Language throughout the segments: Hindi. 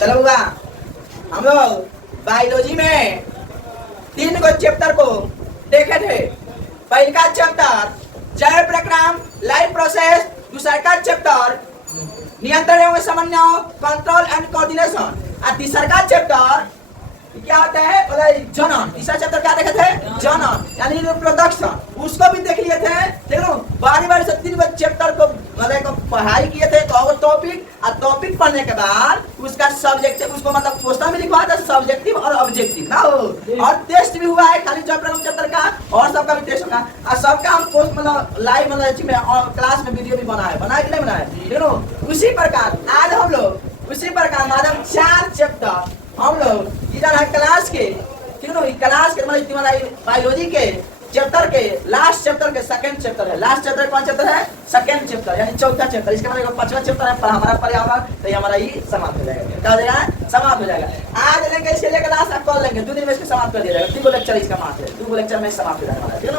चलो हुआ हम लोग बायोलॉजी में 3 गो चैप्टर को देखे थे। पहला चैप्टर जैव प्रक्रम लाइफ प्रोसेस, दूसरा का चैप्टर नियंत्रण एवं समन्वय कंट्रोल एंड कोऑर्डिनेशन, और तीसरा का चैप्टर क्या होता है जनन। तीसरा चैप्टर क्या देखे थे? जनन यानी रिप्रोडक्शन। उसको भी देख लिए थे। देखो बारी बारी से 3 चैप्टर को मतलब पढ़ाई किए थे। तो टॉपिक और टॉपिक पढ़ने के बाद उसका सब्जेक्टिव, उसको मतलब क्वेश्चन भी लिखवा था सब्जेक्टिव और ऑब्जेक्टिव ना हो। और टेस्ट भी हुआ है खाली चैप्टर का, और सबका भी टेस्ट होगा। और सबका हम पोस्ट मतलब लाइव मतलब क्लास में वीडियो भी बनाए कि नहीं बनाए। देखो उसी प्रकार आज हम लोग उसी प्रकार मतलब 4 चैप्टर हम लोग इधर है क्लास के, ठीक है। क्लास के मतलब बायोलॉजी के चैप्टर के लास्ट चैप्टर के सेकंड चैप्टर है। लास्ट चैप्टर कौन चैप्टर है? सेकंड चैप्टर यानी चौथा चैप्टर। इसके मतलब 5वां चैप्टर है पर हमारा पर्यावरण, तो हमारा ये समाप्त हो जाएगा। क्या हो जाएगा? समाप्त हो जाएगा। आज लेंगे इसके लिए क्लास, अब कल लेंगे 2 दिन में इसको समाप्त कर दिया जाएगा। 3 लेक्चर इसका मात्र है, 2 लेक्चर में समाप्त हो जाएगा हमारा, ठीक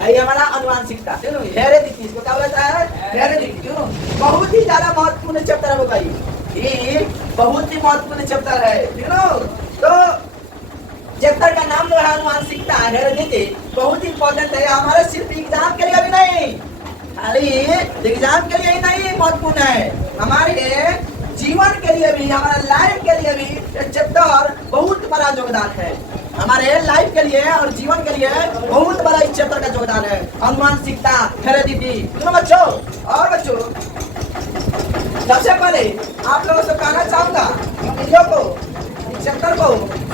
है। ये हमारा अनुवांशिकता, ठीक है। हेरेडिटी इसको क्या बोला जाता है? हेरेडिटी, ठीक है। बहुत ही ज्यादा महत्वपूर्ण चैप्टर है वो भाई, ये बहुत ही महत्वपूर्ण चैप्टर है, ठीक है। तो चैप्टर का नाम जो है अनुवांशिकता, हेरेडिटी, बहुत इंपॉर्टेंट है। हमारे सिर्फ एग्जाम के लिए भी नहीं, खाली एग्जाम के लिए ही नहीं महत्वपूर्ण है, हमारे जीवन के लिए भी, हमारे लाइफ के लिए भी ये चैप्टर बहुत बड़ा योगदान है। हमारे लाइफ के लिए और जीवन के लिए बहुत बड़ा इस चैप्टर का योगदान है, अनुवांशिकता, हेरेडिटी। बच्चों और बच्चों सबसे पहले आप लोगों से कहना चाहूंगा वीडियो को, चैप्टर को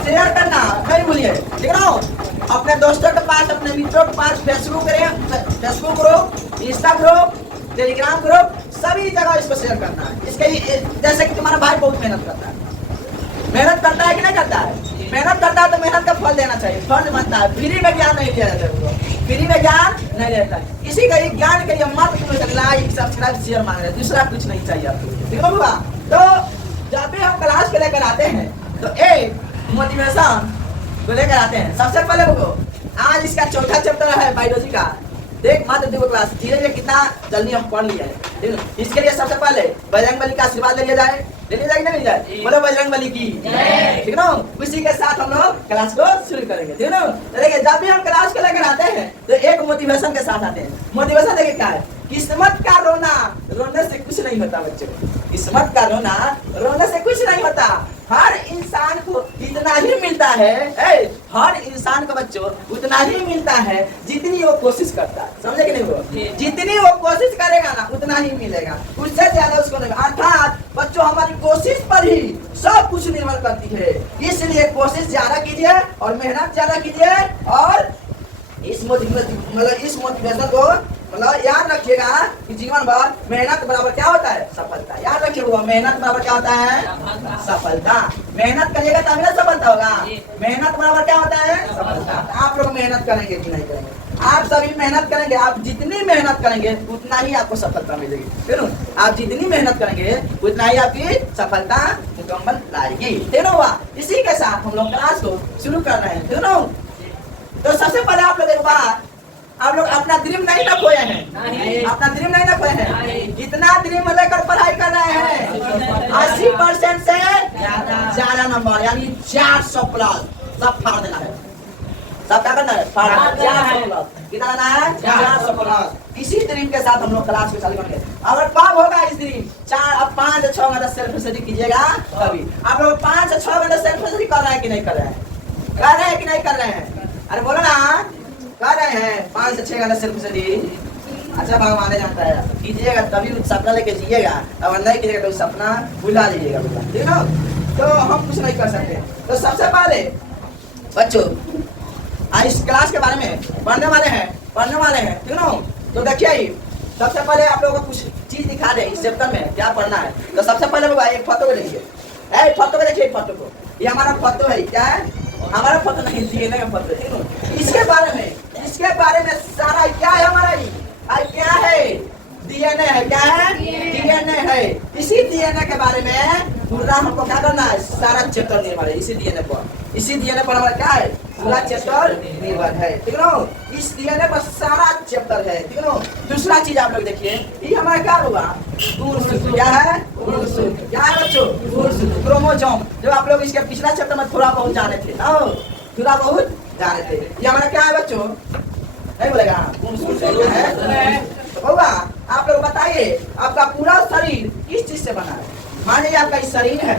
शेयर करना नहीं भूलिए, ठीक है। अपने दोस्तों के पास, अपने मित्रों के पास Facebook group, Insta group, Telegram group, सभी जगह इसको शेयर करना है। इसके जैसे कि तुम्हारा भाई बहुत मेहनत करता है कि नहीं करता है? मेहनत करता है तो मेहनत का फल देना चाहिए, फल बनता है। फ्री में ज्ञान नहीं दिया जाता है, फ्री में ज्ञान नहीं देता है। इसी का ज्ञान के लिए मात्र लाइक सब्सक्राइब शेयर मांग रहे हैं, दूसरा कुछ नहीं चाहिए आपको, ठीक है बाबा। तो जब भी हम क्लास के लेकर आते हैं तो एक मोटिवेशन को लेकर आते हैं। सबसे पहले वो आज इसका चौथा चैप्टर है बायोलॉजी का। देख मात्र 2 क्लास धीरे धीरे कितना जल्दी हम पढ़ लिया है। इसके लिए सबसे पहले बजरंगबली का आशीर्वाद ले लिया जाए, ले लिया जाए कि नहीं जाए? बोलो बजरंगबली की, ठीक है। उसी के साथ हम लोग क्लास को शुरू करेंगे, ठीक है। देखिए जब भी हम क्लास को लेकर आते हैं तो एक मोटिवेशन के साथ आते हैं। मोटिवेशन देखिए क्या है? किस्मत का रोना रोने से कुछ नहीं होता बच्चों, किस्मत का रोना रोने से कुछ नहीं होता। हर इंसान को इतना ही मिलता है, हर इंसान को बच्चों उतना ही मिलता है जितनी वो कोशिश करता है, समझे कि नहीं? वो जितनी वो कोशिश करेगा ना उतना ही मिलेगा, उससे ज्यादा उसको नहीं। अर्थात बच्चों हमारी कोशिश पर ही सब कुछ निर्भर करती है। इसलिए कोशिश ज्यादा कीजिए और मेहनत ज्यादा कीजिए, और इस मोटिवेशन को मतलब याद रखिएगा कि जीवन भर मेहनत बराबर क्या होता है? सफलता। याद रखिए वो मेहनत बराबर क्या होता है? सफलता। मेहनत करिएगा तभी ना सफलता होगा। मेहनत बराबर क्या होता है? सफलता। आप लोग मेहनत करेंगे कि नहीं करेंगे? आप सभी मेहनत करेंगे। आप जितनी मेहनत करेंगे उतना ही आपको सफलता मिलेगी, ठीक है। आप जितनी मेहनत करेंगे उतना ही आपकी सफलता मुकम्मल लाएगी, ठीक है। इसी के साथ हम लोग क्लास को शुरू कर रहे हैं, ठीक है। तो सबसे पहले आप लोग एक बात, आप लोग अपना ड्रीम नहीं ना खोए हैं, अपना ड्रीम नहीं ना खोए हैं। इतना ड्रीम लेकर पढ़ाई कर रहे हैं, 80% से ज्यादा नंबर यानी 400 प्लस सब फाड़ देना है। सब क्या करना है? फाड़ 400 प्लस। कितना लाना है? 400 प्लस। इसी ड्रीम के साथ हम लोग क्लास को चालू करेंगे। अगर कब होगा इस ड्रीम? 5 से 6 घंटा सेल्फ स्टडी कीजिएगा तभी। आप लोग 5 से 6 घंटा सेल्फ स्टडी कर रहे हैं कि नहीं कर रहे हैं? कर रहे हैं कि नहीं कर रहे हैं? अरे बोलो ना, कर रहे हैं 5 से 6 घंटा सेल्फ स्टडी। अच्छा भगवान जानता है, कीजिएगा तभी सपना लेके जिएगा, अगर नहीं कीजिएगा तो सपना भुला दीजिएगा, ठीक है। तो हम कुछ नहीं कर सकते। तो सबसे पहले बच्चों आज इस क्लास के बारे में पढ़ने वाले हैं, ठीक है। तो देखिए सबसे पहले आप लोगों को कुछ चीज दिखा दे इस चैप्टर में क्या पढ़ना है। तो सबसे पहले वो एक फोटो को देखिए, फोटो को देखिए, फोटो को। ये हमारा फोटो है, क्या है? हमारा फोटो नहीं, डीएनए का फोटो, ठीक है। इसके बारे में सारा क्या है? हमारा क्या है? डीएनए है। क्या है? डीएनए है। इसी डीएनए के बारे में पूरा हमको क्या करना है? सारा चैप्टर निर्भर है इसी डीएनए पर हमारा क्या है? पूरा चैप्टर निर्भर है, ठीक है। इस डीएनए पर सारा चैप्टर है, ठीक है। दूसरा चीज आप लोग देखिए, ये हमारा क्या होगा? क्या है? क्या है बच्चों? क्रोमोसोम। जो आप लोग इसके पिछला चैप्टर में थोड़ा बहुत जाने थे ना, थोड़ा बहुत जाने थे। ये हमारा क्या है बच्चों? नहीं बोलेगा? तो बउआ आप लोग बताइए, आपका पूरा शरीर किस चीज से बना है? मानिए आपका शरीर है,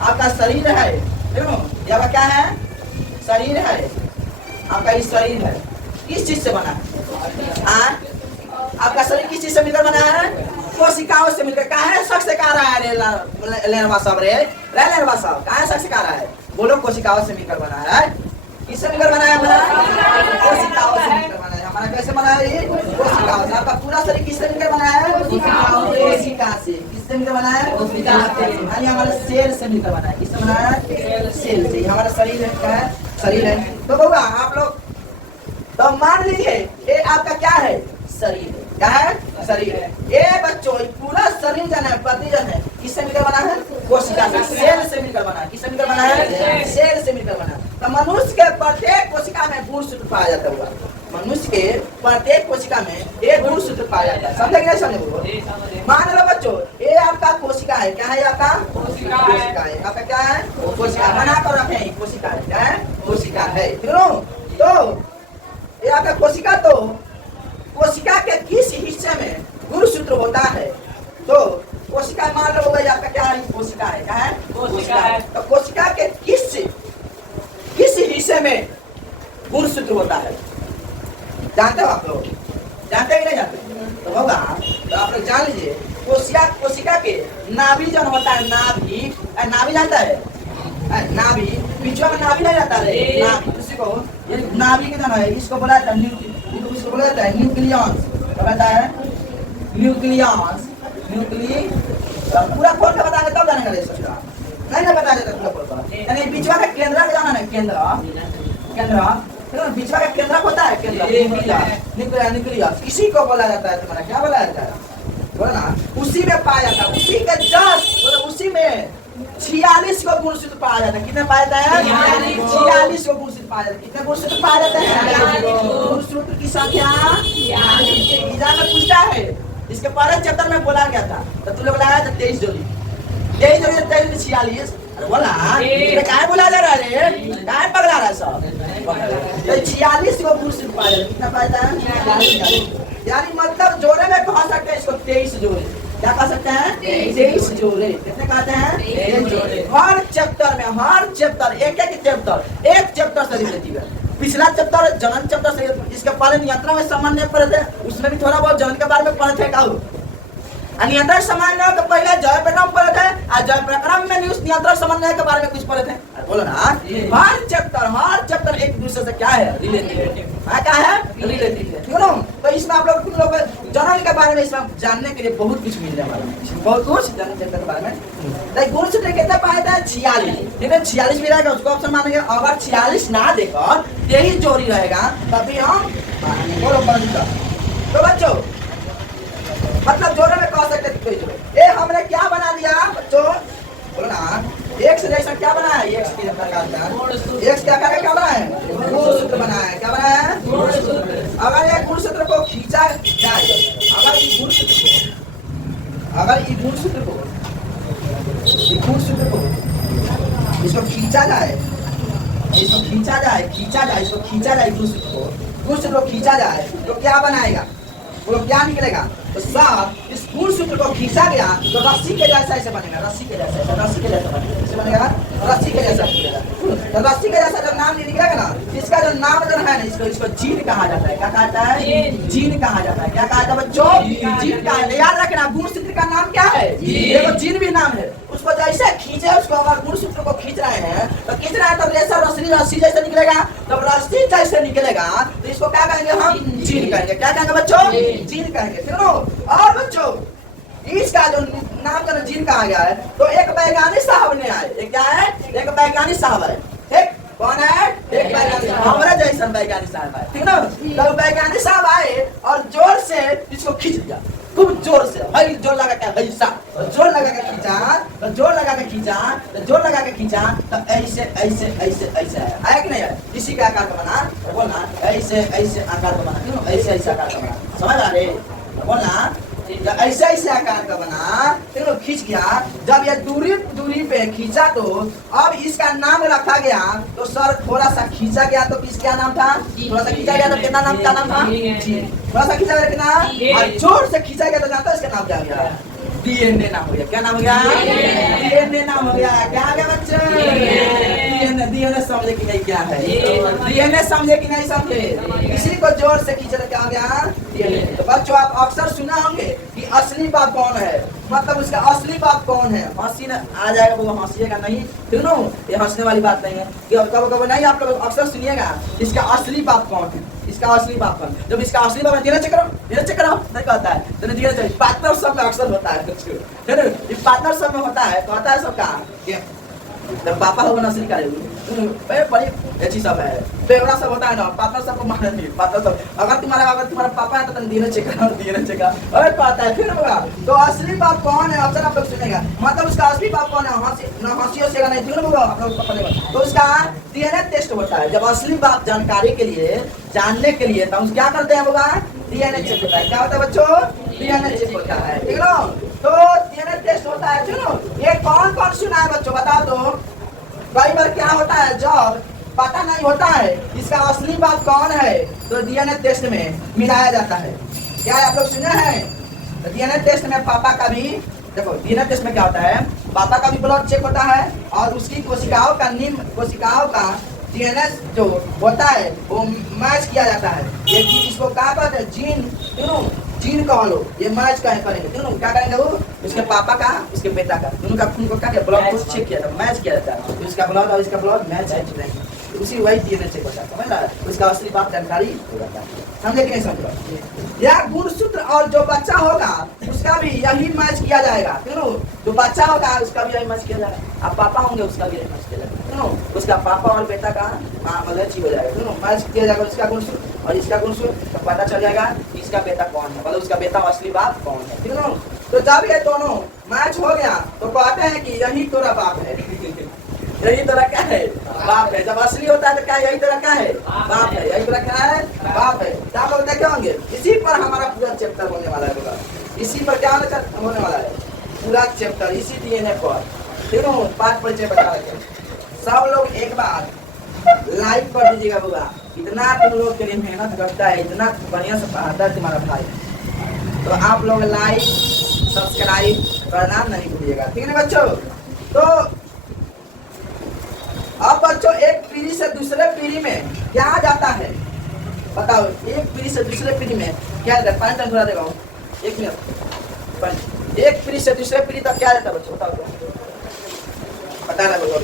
आपका शरीर है, ये आपका क्या है? शरीर है, आपका ये शरीर है, किस चीज से बना है? आपका शरीर किस चीज से मिलकर बना है? कोशिकाओं से मिलकर। कहा है शख्स कह रहा है लेनवा साहब रे लेनवा साहब, कहा है शख्स कह रहा है? बोलो कोशिकाओं से मिलकर बना है। किससे मिलकर बना है? कोशिकाओं से मिलकर बना है। हमारा कैसे बना है? ये कोशिकाओं से। आपका पूरा शरीर किससे मिलकर बना है? कोशिका से। किससे मिलकर बना है? कोशिका से। हमारा सेल से मिलकर बना है। किससे बना है? सेल से। हमारा शरीर है, क्या है? शरीर है। तो बउआ आप लोग तो मान लीजिए ये आपका क्या है? शरीर है। क्या है? शरीर है। ये बच्चों पूरा शरीर जन है, प्रतिजन है, किससे मिलकर बना है? कोशिका से, सेल से मिलकर बना है। किससे मिलकर बना है? सेल से मिलकर बना है। तो मनुष्य के प्रत्येक कोशिका में गुणसूत्र पाया जाता हुआ, मनुष्य के प्रत्येक कोशिका में एक गुणसूत्र पाया जाता है। समझे कि नहीं समझे? मान लो बच्चों ये आपका कोशिका है। क्या है? आपका कोशिका है। आपका क्या है? कोशिका। बना कर रखे हैं, कोशिका है। क्या है? कोशिका है। तो ये आपका कोशिका, तो कोशिका के किस हिस्से में गुणसूत्र होता है? तो कोशिका मान लो भाई आपका क्या है? कोशिका है। क्या है? कोशिका है। तो कोशिका के किस हिस्से में गुणसूत्र होता है? जानते हो आप लोग? जानते हैं कि नहीं जानते? तो होगा तो आप लोग जान लीजिए, कोशिका के नाभि जन होता है। नाभि जानता है? नाभि बीचवा में नाभि नहीं रहता है। नाभि उसी को ये नाभि के जन है, इसको बोला जाता है इसको बोला जाता है न्यूक्लियस। क्या कहता है? न्यूक्लियस। पूरा खोल के बताएंगे तब जानेगा ये सोच रहा नहीं ना बता देता पूरा खोल कर। यानी बीचवा का केंद्र का जाना है। केंद्र बीचवा का केंद्र होता है। केंद्र न्यूक्लियस इसी को बोला जाता है। तुम्हारा क्या बोला जाता है? बोला ना, उसी में पाया जाता है। उसी के जस्ट उसी में 46 को गुणसूत्र पाया जाता है। कितने पाया जाता है? 46 को गुणसूत्र पाया जाता है। कितने गुणसूत्र पाया जाते हैं? गुणसूत्र की संख्या 46। एग्जाम में पूछता है, इसके पहले चैप्टर में बोला गया था, तो तुम लोग लगाया था 23 जोड़ी 46। बोला क्या बोला जा रहा है? क्या पगला रहा है सब? 46 को गुणसूत्र पाया जाता है। कितना पाया जाता है? यानी मतलब जोड़े में कह सकते हैं इसको 23 जोड़े। क्या कह सकते हैं? 23 जोड़े। कितने कहते हैं? 23 जोड़े। हर चैप्टर एक चैप्टर से रिलेटेड है। पिछला चैप्टर जनन चैप्टर से, इसके पहले नियंत्रण में सामान्य पढ़े थे, उसमें भी थोड़ा बहुत जनन के बारे में पढ़े थे। नियंत्रण सामान्य के पहले जय प्रक्रम पढ़े थे, और जय प्रक्रम में नियंत्रण सामान्य के बारे में कुछ पढ़े थे। बोलो ना, हर चैप्टर एक दूसरे से क्या है? रिलेटेड। क्या है? रिलेटेड है। ठीक है ना? तो इसमें आप लोग तुम लोग जनन के बारे में इसमें जानने के लिए बहुत कुछ मिलने वाला है। बहुत कुछ जनन चैप्टर के बारे में। गुणसूत्र कितने पाए थे? 46। ठीक है, 46 भी रहेगा, उसको ऑप्शन मानेंगे। अगर 46 ना देकर 23 जोड़ी रहेगा तभी हम बोलो बंद कर। तो बच्चों मतलब जोड़े में कह सकते थे कोई जोड़े। ये हमने क्या बना लिया बच्चों? बोलो ना, एक से जैसा क्या बना है? एक की प्रकार का एक क्या बना है? गुणसूत्र बना है। क्या बना है? गुणसूत्र। अगर ये गुणसूत्र को खींचा जाए, अगर ये गुणसूत्र को इसको खींचा जाए, गुणसूत्र को खींचा जाए तो क्या बनाएगा? वो क्या निकलेगा? तो सब इस गुणसूत्र को खींचा गया तो रस्सी के जैसा ऐसे बनेगा। रस्सी के जैसा बनेगा। कैसे बनेगा? रस्सी के जैसा बनेगा। तो रस्सी के जैसा जब नाम निकलेगा ना, इसका जो नाम जो है ना, इसको जीन कहा जाता है। क्या कहता है? जीन कहा जाता है। क्या कहा जाता है बच्चों? जीन कहा है। याद रखना, गुणसूत्र का नाम क्या है? देखो जीन भी नाम है। उसको जैसे खींचे, उसको अगर गुणसूत्र को खींच रहे हैं तब जैसा रस्सी जैसे निकलेगा, तब रस्सी जैसे निकलेगा तो इसको क्या कहेंगे? हम जीन कहेंगे। क्या कहेंगे बच्चों? जीन कहेंगे। ठीक है। और बच्चों इसका जो नाम का जीन कहा गया है, तो एक वैज्ञानिक साहब ने आए। क्या है? एक वैज्ञानिक साहब है। ठीक, कौन है? एक वैज्ञानिक, हमारे जैसा वैज्ञानिक साहब है। ठीक ना? तो वैज्ञानिक साहब आए और जोर से इसको खींच दिया, खूब जोर से। भाई जोर लगा के जोर लगा के खींचा तो ऐसे आया कि नहीं है? इसी का आकार का बना। बोलना ऐसे आकार का बना। क्यों? ऐसे आकार का बना। समझ आ रहे? बोलना जब ऐसे ऐसे आकार का बना तो खींच गया, जब ये दूरी दूरी पे खींचा तो अब इसका नाम रखा गया, तो सर थोड़ा सा खींचा गया तो किस क्या नाम था? थोड़ा सा खींचा गया तो कितना नाम, क्या नाम था? थोड़ा सा खींचा गया कितना, और जोर से खींचा गया तो जानता इसका नाम क्या हो गया? डीएनए नाम हो गया। क्या नाम हो गया? डीएनए नाम हो गया। क्या आ गया बच्चे? डीएनए। डीएनए समझे कि नहीं क्या है? डीएनए समझे कि नहीं समझे? इसी को जोर से खींचे तो क्या हो गया? डीएनए। तो बच्चों आप अक्सर सुना होंगे कि असली बाप कौन है, मतलब उसका असली बाप कौन है। हंसी न आ जाएगा, वो हंसीएगा नहीं, ठीक ना? ये हंसने वाली बात नहीं है। कब कब नहीं, आप लोग अक्सर सुनिएगा इसका असली बाप कौन है, इसका असली बाप कौन। जब इसका असली बाप धीरे चेक करो, धीरे चेक करो, नहीं कहता है तो धीरे चेक। पार्टनर सब में अक्सर होता है, पार्टनर सब में होता है, कहता है सबका जब पापा होगा ना असली करेगी बड़ी अच्छी सब है, बेवड़ा सब होता है ना, पार्टनर सबको मारने नहीं, पार्टनर सब। अगर तुम्हारा पापा है तो तुम धीरे चेक करो, धीरे चेक करो, अरे पता है फिर होगा। तो असली बाप कौन है, अक्सर आप लोग सुनेगा, मतलब उसका असली बाप कौन है, हंसी होगा नहीं, ठीक होगा आप लोग। तो उसका डीएनए टेस्ट होता है। जब असली बाप जानकारी के लिए, जानने के लिए तो क्या करते हैं होगा? डीएनए चेक होता है। क्या होता है बच्चों? डीएनए चेक होता है, ठीक है। तो डीएनए टेस्ट होता है, चलो ये कौन कौन सुना है बच्चों बता दो। कई बार क्या होता है, जब पता नहीं होता है इसका असली बाप कौन है, तो डीएनए टेस्ट में मिलाया जाता है। क्या आप लोग सुने हैं? तो डीएनए टेस्ट में पापा का भी, देखो डीएनए टेस्ट में क्या होता है, पापा का भी ब्लड चेक होता है और उसकी कोशिकाओं का, निम्न कोशिकाओं का डीएनए जो होता है वो मैच किया जाता है। ये इसको क्या कहते हैं? जीन, जीन कह लो, ये मैच करेंगे, क्या करेंगे वो? उसके पापा का, उसके बेटा का, दोनों का खून को क्या ब्लड को चेक किया जाता है, मैच किया जाता है। उसका ब्लड और इसका ब्लड मैच है, उसी वही डीएनए चेक होता है, समझ रहा है? उसका असली बाप जानकारी हो जाता है। समझे कि नहीं समझ? यह गुणसूत्र और जो बच्चा होगा उसका भी यही मैच किया जाएगा, जो बच्चा होगा उसका भी यही मैच किया जाएगा। आप पापा होंगे उसका भी यही मैच किया जाएगा, उसका पापा और बेटा का मतलब अच्छी हो जाएगा, मैच किया जाएगा उसका गुणसूत्र और इसका गुणसूत्र, तो पता चल जाएगा इसका बेटा कौन है, मतलब उसका बेटा असली बाप कौन है, ठीक है। तो जब ये दोनों मैच हो गया तो कहते हैं कि यही तोरा बाप है, यही तरह क्या है? बाप है। जब असली होता है तो क्या यही तरह क्या है? बाप है। यही तरह क्या है? बाप है। क्या आप लोग देखे होंगे, इसी पर हमारा पूरा चैप्टर होने वाला है, इसी पर क्या होने वाला है पूरा चैप्टर, इसी डीएनए पर, ठीक है। पाठ परिचय बता रखे सब लोग एक बार लाइक कर दीजिएगा होगा, इतना तुम लोग के लिए मेहनत करता है, इतना बढ़िया से पढ़ाता है तुम्हारा भाई, तो आप लोग लाइक सब्सक्राइब करना नहीं भूलिएगा, ठीक है बच्चों। तो अब बच्चों एक पीढ़ी से दूसरे पीढ़ी में क्या जाता है बताओ? एक पीढ़ी से दूसरे पीढ़ी में क्या जाता है? 5 टाइम थोड़ा देगा, 1 मिनट। एक पीढ़ी से दूसरे पीढ़ी तक क्या जाता है बच्चों बताओ? बता रहा बताओ।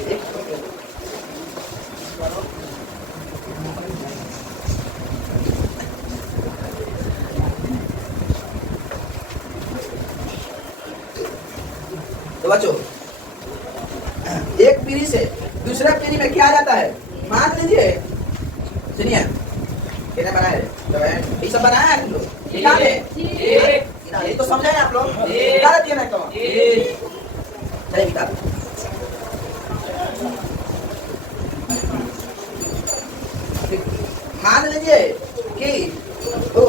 तो बच्चों एक पीढ़ी से दूसरे पीढ़ी में क्या जाता है? मान लीजिए, सुनिए कितने बनाए ये सब बनाया है तुम लोग, ये तो समझे आप लोग, निकाल दिए ना तो चलिए निकाल। मान लीजिए कि तो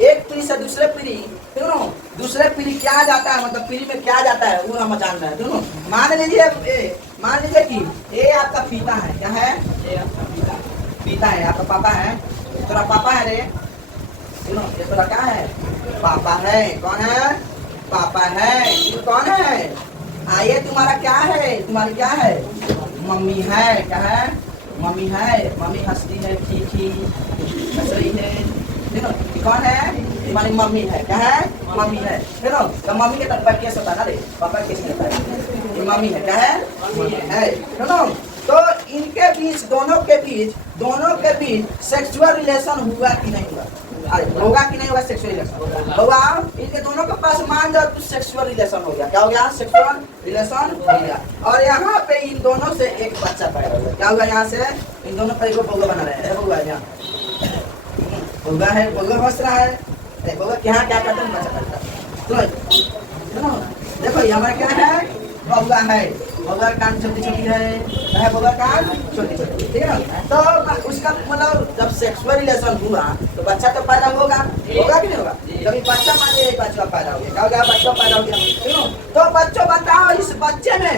एक पीढ़ी से दूसरे पीढ़ी, दोनों दूसरे पीढ़ी क्या जाता है, मतलब पीढ़ी में क्या जाता है वो हम जान रहे हैं, दोनों। मान लीजिए कि ये आपका पिता है, क्या है? ये आपका पिता है, आपका पापा है, तेरा पापा है रे, सुनो ये तेरा क्या है? पापा है। कौन है? पापा है। ये कौन है? ये तुम्हारा क्या है? तुम्हारी क्या है? मम्मी है। क्या है? मम्मी है। मम्मी हंसती है, खी हंस रही है, देखो कौन है? तुम्हारी मम्मी है। क्या है? मम्मी है, देखो तो मम्मी के तरफ केस होता है ना रे, पापा केस नहीं होता है, ये मम्मी है। क्या है? देखो तो इनके बीच, दोनों के बीच सेक्सुअल रिलेशन हुआ कि नहीं हुआ? होगा कि नहीं होगा? सेक्सुअल रिलेशन होगा। इनके दोनों के पास मान जाओ तो सेक्सुअल रिलेशन हो गया। क्या हो गया? सेक्सुअल रिलेशन हो गया। और यहाँ पे इन दोनों से एक बच्चा पैदा हो गया। क्या होगा? यहाँ से इन दोनों पर एक बउआ बना रहे हैं, बउआ यहाँ बउआ है, बउआ हंस रहा है, बउआ यहाँ क्या करते हैं? बच्चा करता है। देखो ये हमारा क्या है? बउआ है, बउआ कान छोटी छोटी है बउआ कान छोटी छोटी, ठीक है ना। तो उसका मतलब जब सेक्सुअल रिलेशन हुआ तो बच्चा तो पैदा होगा कि नहीं होगा। जब ये बच्चा मान लीजिए बच्चा पैदा हो गया, क्या हो गया, बच्चा पैदा हो गया, ठीक है। तो बच्चों बताओ इस बच्चे में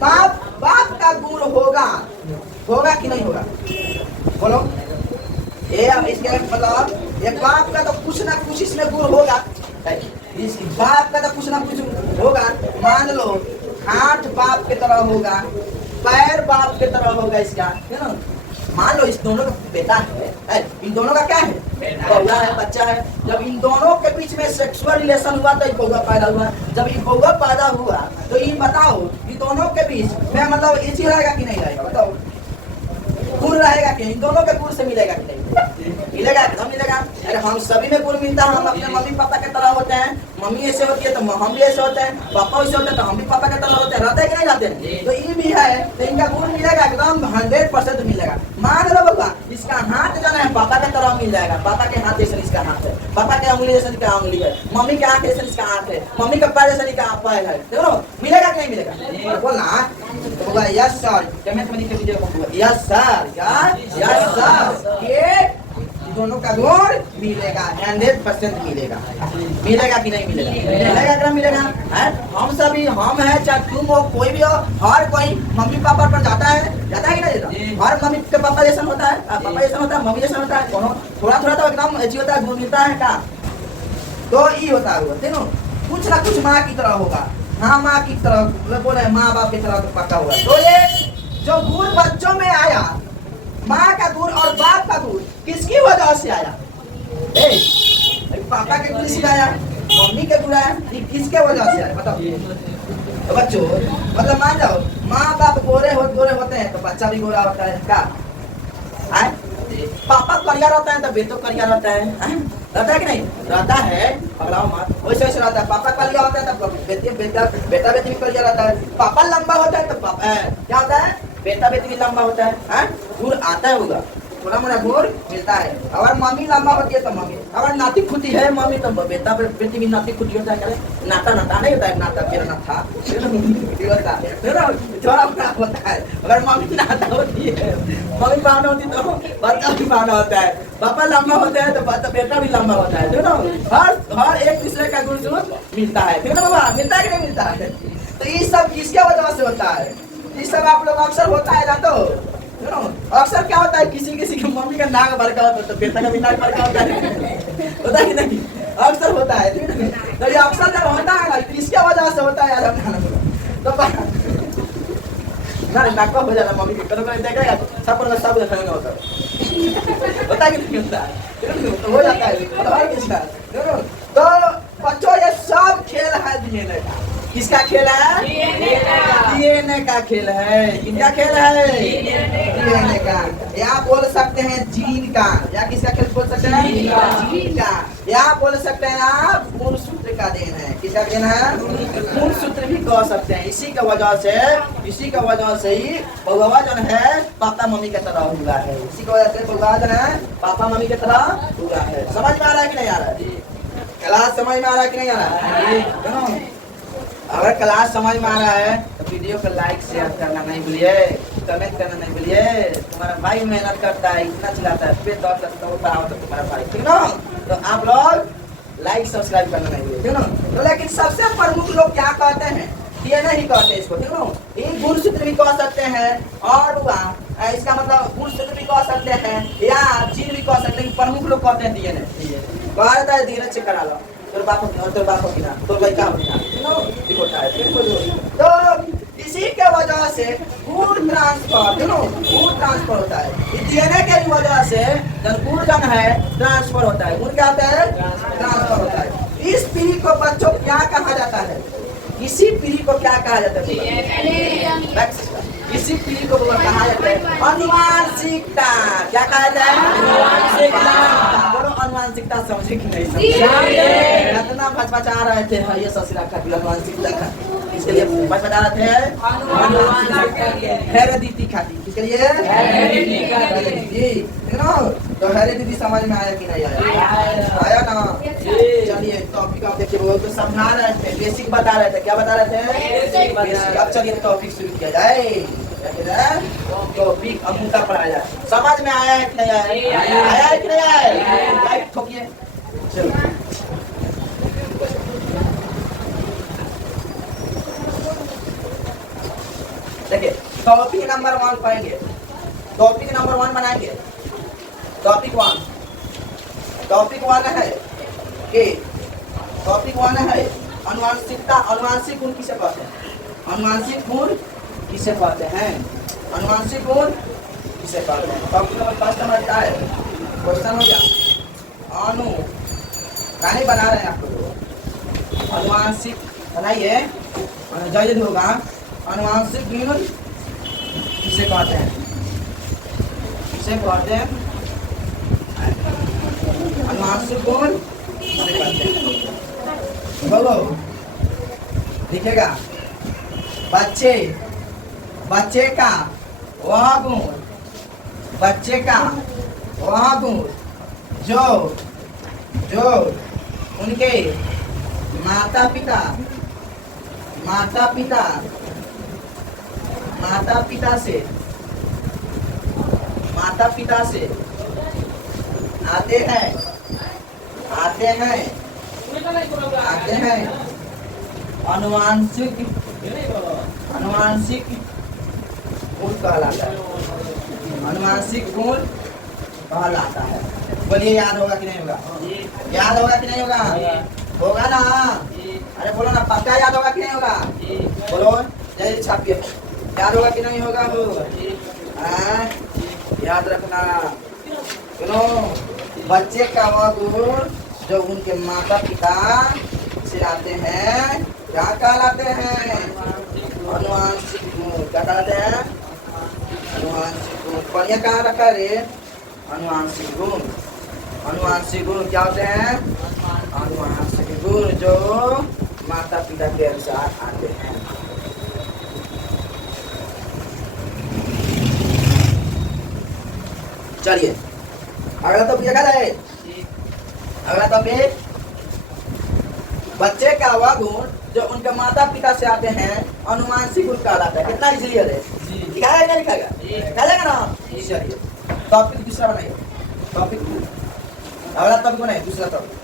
बाप का गुण होगा कि नहीं होगा, बोलो। ये इसके मतलब ये बाप का तो कुछ ना कुछ इसमें गुण होगा, इस बाप का तो कुछ ना कुछ होगा। मान लो हाथ बाप के तरह होगा, पैर बाप के तरह होगा इसका, है ना। मान लो इस दोनों का बेटा है, इन दोनों का क्या है, बउआ है, बच्चा है। जब इन दोनों के बीच में सेक्सुअल रिलेशन हुआ तो ये बउआ पैदा हुआ। जब ये बउआ पैदा हुआ तो ये बताओ इन दोनों के बीच में मतलब इसी रहेगा कि नहीं रहेगा, बताओ। गुण रहेगा कि इन दोनों के गुण से मिलेगा कि नहीं मिलेगा, एकदम मिलेगा। अरे हम सभी में गुण मिलता है, हम अपने मम्मी पापा के तरह होते हैं। मम्मी ऐसे होती है तो हम भी ऐसे होते हैं, पापा ऐसे होते हैं तो हम भी पापा के तरह होते हैं, रहते हैं कि नहीं रहते। तो ये भी है तो इनका गुण मिलेगा, एकदम 100% मिलेगा। मान लो बाबा इसका हाथ जो है पापा के तरह मिल जाएगा, पापा के हाथ जैसे इसका हाथ है, पापा के उंगली जैसे इसका उंगली है, मम्मी के हाथ जैसे इसका हाथ है, मम्मी के पैर जैसे इसका पैर है, देखो मिलेगा कि नहीं मिलेगा, बोलना होगा यस सर। कमेंट में लिख के दीजिएगा यस सर, यस सर। ये दोनों का गुण मिलेगा, 100% मिलेगा कि नहीं मिलेगा, मिलेगा मिलेगा है। हम सभी हम है चाहे तुम हो कोई भी हो, हर कोई मम्मी पापा पर जाता है कि नहीं जाता। हर मम्मी के पापा जैसा होता है, पापा जैसा होता है, मम्मी जैसा होता है, दोनों थोड़ा थोड़ा तो एकदम अच्छी होता है, गुण मिलता है का। तो ये होता है तीनों कुछ ना कुछ माँ की तरह होगा। हाँ माँ की तरह बोले, माँ बाप की तरह तो पक्का हुआ। तो ये जो गुण बच्चों में आया, माँ का गुण और बाप का गुण किसकी वजह से आया, पापा के गुण से आया, मम्मी के गुण आया, किसके वजह से आया बताओ। तो बच्चों मतलब मान जाओ माँ बाप गोरे होते हैं तो बच्चा भी गोरा होता है क्या, पापा करिया रहता है तो बेटो करिया रहता है, रहता है कि नहीं रहता है। अगला मत वैसे वैसे रहता है, पापा करिया होता है तो बेटा बेटी भी करिया रहता है। पापा लंबा होता है तो पापा क्या होता है, बेटा बेटी भी लंबा होता है। गुण आता है होगा, थोड़ा मोड़ा गुण मिलता है। अगर मम्मी लंबा होती है तो मम्मी, अगर नाती खुटी है मम्मी तो बेटा बेटी भी नाती खुटी होता है। नाता नहीं होता है, नाता फिर नाथा थोड़ा मोड़ा होता है। अगर मम्मी नाता होती है, मम्मी पावना होती तो बच्चा भी पावना होता है। पापा लंबा होता है तो बेटा भी लंबा होता है। हर एक दूसरे का गुण मिलता है, ठीक है ना बाबा, मिलता है कि नहीं मिलता है। तो ये सब किसके वजह से होता है, ये सब आप लोग अक्सर होता है ना। तो अक्सर क्या होता है, किसी की मम्मी का नाक बड़का होता है तो बेटा का भी नाक बड़का होता है कि नहीं, अक्सर होता है। तो ये अक्सर जब होता है ना किसके वजह से होता है यार, तो नाक हो जाना मम्मी के देखेगा सब देखने में होता है कि नहीं होता है, तो हो जाता है। तो बच्चों ये सब खेल है डीएनए का, किसका खेल है, डीएनए का खेल है। किसका खेल है, डीएनए का। या बोल सकते हैं जीन का, या किसका खेल बोल सकते हैं, जीन का। या बोल सकते हैं आप गुणसूत्र का देन है, किसका देन है, गुणसूत्र भी कह सकते हैं। इसी का वजह से ही बउआ जन है पापा मम्मी के तरह हुआ है। इसी की वजह से बउआ जन है पापा मम्मी के तरह हुआ है। समझ में आ रहा है कि नहीं आ रहा है, क्लास समझ में आ रहा है कि नहीं आ रहा है। अगर क्लास समझ में आ रहा है तो वीडियो को लाइक शेयर करना नहीं भूलिए, कमेंट करना नहीं भूलिए। तुम्हारा भाई मेहनत करता है, इतना चलाता है, फिर 10 तो तुम्हारा भाई, ठीक ना। तो आप लोग लाइक सब्सक्राइब करना नहीं भूलिए, ठीक ना। तो लेकिन सबसे प्रमुख लोग क्या कहते हैं, डीएनए ही कहते हैं इसको, ठीक ना। ये गुणसूत्र भी कह सकते हैं और इसका मतलब गुणसूत्र भी कह सकते हैं या जीन भी कह सकते हैं। प्रमुख लोग कहते हैं डीएनए, कहता है डीएनए चेक करा लो, तोर बाप हो कि ना, तोर भाई का हो कि ना, होता है। तो इसी के वजह से गुण ट्रांसफर होता है। डीएनए के वजह से जब गुण जन है ट्रांसफर होता है। गुण क्या होता है, ट्रांसफर होता है। इस पीढ़ी को बच्चों क्या कहा जाता है, इसी पीढ़ी को क्या कहा जाता है, इसी पीढ़ी को कहा जाता है अनुवांशिकता। क्या कहा जाता है, बोलो अनुवांशिकता। समझे कि नहीं समझे, इतना बचबचा रहे थे ये ससुरा का अनुवांशिकता का, इसके लिए बचबचा रहे थे हेरेडिटी खाती, किसके लिए, हेरेडिटी। तो हरे दीदी समझ में आया कि नहीं आया? आया ना? चलिए टॉपिक आप देखिए, वो तो समझा रहे थे, बेसिक बता रहे थे। क्या बता रहे थे? बेसिक। अब चलिए टॉपिक शुरू किया जाए। टॉपिक अब मुद्दा पढ़ाया जाए। समझ में आया है कि नहीं आया? आया है कि नहीं आया? लाइट ठोकिए। चलो देखिए, टॉपिक नंबर 1 पढ़ेंगे। टॉपिक नंबर 1 बनाएंगे। टॉपिक 1 है कि टॉपिक 1 है अनुवांशिकता। अनुवांशिक गुण किसे कहते हैं? अनुवांशिक गुण किसे कहते हैं? अनुवांशिक गुण किसे कहते हैं? टॉपिक नंबर 1 हमारा क्या है? क्वेश्चन हो गया। अनु कहानी बना रहे हैं आप लोग। अनुवांशिक बनाइए, जल्दी होगा। अनुवांशिक गुण किसे कहते हैं? किसे कहते हैं? अनुवांशिक गुण किसे कहते हैं? बोलो, दिखेगा। बच्चे का वह गुण, बच्चे का वह गुण जो उनके माता पिता से आते हैं अनुवांशिक गुण कहलाता है। अनुवांशिक गुण कहलाता है। बोलिए, याद होगा कि नहीं होगा? याद होगा कि नहीं होगा? होगा ना? अरे बोलो ना, पक्का याद होगा कि नहीं होगा? बोलो, जल्दी छापिए। याद होगा कि नहीं होगा? याद रखना। सुनो, बच्चे का वह गुण जो उनके माता पिता से आते हैं, क्या कहलाते हैं? अनुवांशिक गुण। क्या कहलाते हैं? अनुवांशिक गुण। बढ़िया कहाँ रखा रे? अनुवांशिक गुण। अनुवांशिक गुण क्या होते हैं? अनुवांशिक गुण जो माता पिता के अनुसार आते हैं। चलिए अगला टॉपिक देखा जाए। अगला टॉपिक, बच्चे का वह गुण जो उनके माता पिता से आते हैं अनुवांशिक गुण कहलाता है। कितना इजीली है? लिखाएगा क्या? लिखाएगा लिखाएगा ना? चलिए टॉपिक दूसरा बनाइए। टॉपिक अगला टॉपिक बनाइए। दूसरा टॉपिक बनाइए।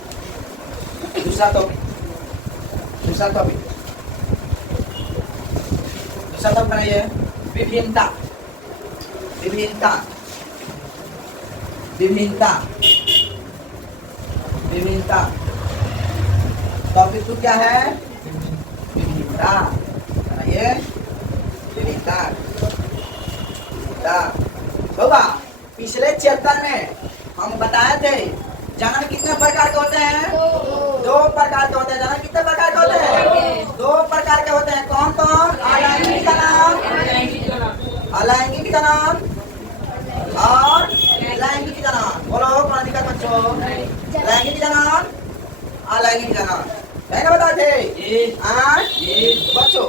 विभिन्नता। टॉपिक तो क्या है? विभिन्नता। बनाइए विभिन्नता। होगा। पिछले चैप्टर में हम बताए थे जानवर कितने प्रकार के होते हैं? 2 प्रकार के होते हैं। जानवर कितने प्रकार के होते हैं? 2 प्रकार के होते हैं। कौन कौन? अलैंगिक जनन और लैंगिक जनन। बोलो कौन दिक्कत बच्चों? लैंगिक जनन, अलैंगिक जनन। मैंने बताए थे बच्चों।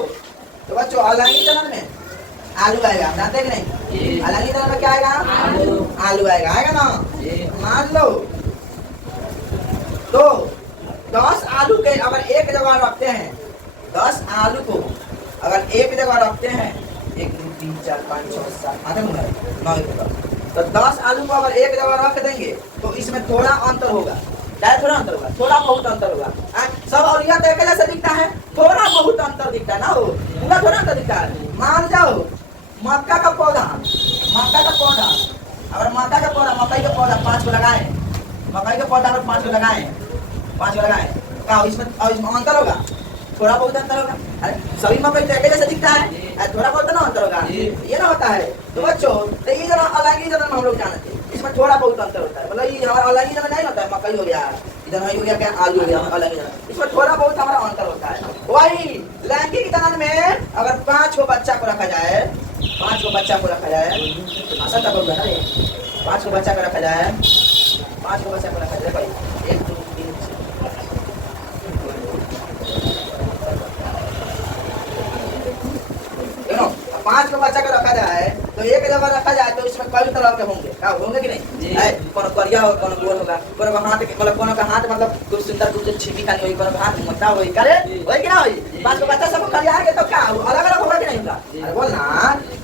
तो बच्चों अलैंगिक जनन में आलू आएगा, जानते कि नहीं? अलैंगिक जनन में क्या आएगा? आलू आएगा। आएगा ना? मान लो तो 10 आलू के अगर एक जगह रखते हैं, 10 आलू को अगर एक जगह रखते हैं, 1 2 3 4 5 6 7 8 9 तो 10 आलू को अगर एक जगह रख देंगे तो इसमें थोड़ा अंतर होगा। क्या थोड़ा अंतर होगा? थोड़ा बहुत अंतर होगा। सब और यह एक जैसे दिखता है? थोड़ा बहुत अंतर दिखता है ना? हो पूरा थोड़ा अंतर दिखता है। मान जाओ मक्का का पौधा, अगर मक्का का पौधा, मकई का पौधा 5 को लगाए, मकई का पौधा 5 को लगाए, क्या इसमें अंतर होगा? थोड़ा बहुत अंतर होगा। अरे सभी मकई तो एक जैसे दिखता है, थोड़ा बहुत ना अंतर होगा। ये ना होता है। तो बच्चों तो ये जो अलैंगिक जनन हम लोग जानते हैं, इसमें थोड़ा बहुत अंतर होता है। मतलब ये हमारा अलैंगिक जनन नहीं होता है। मकई हो गया, इधर हो गया क्या, आलू हो गया, अलैंगिक जनन, इसमें थोड़ा बहुत हमारा अंतर होता है। वही लैंगिक जनन में अगर 5 को बच्चा को रखा जाए, 5 को बच्चा को रखा जाए, आशा तक होगा ना? 5 को बच्चा को रखा जाए, 5 को बच्चा को रखा जाए भाई, 1 2 3 देखो 5 को बच्चा को रखा जाए तो एक जगह रखा जाए तो इसमें कई तरह के होंगे, क्या होंगे कि नहीं? कोनो करिया होगा, कोनो गोल होगा, कोनो का हाथ मतलब कोनो का हाथ मतलब कुछ सुंदर कुछ छिपी खानी होगी, कोनो का हाथ मोटा होगी, करे होई कि ना होई? 5 को बच्चा सब करिया है तो क्या अलग अलग होगा कि नहीं होगा? अरे बोल ना,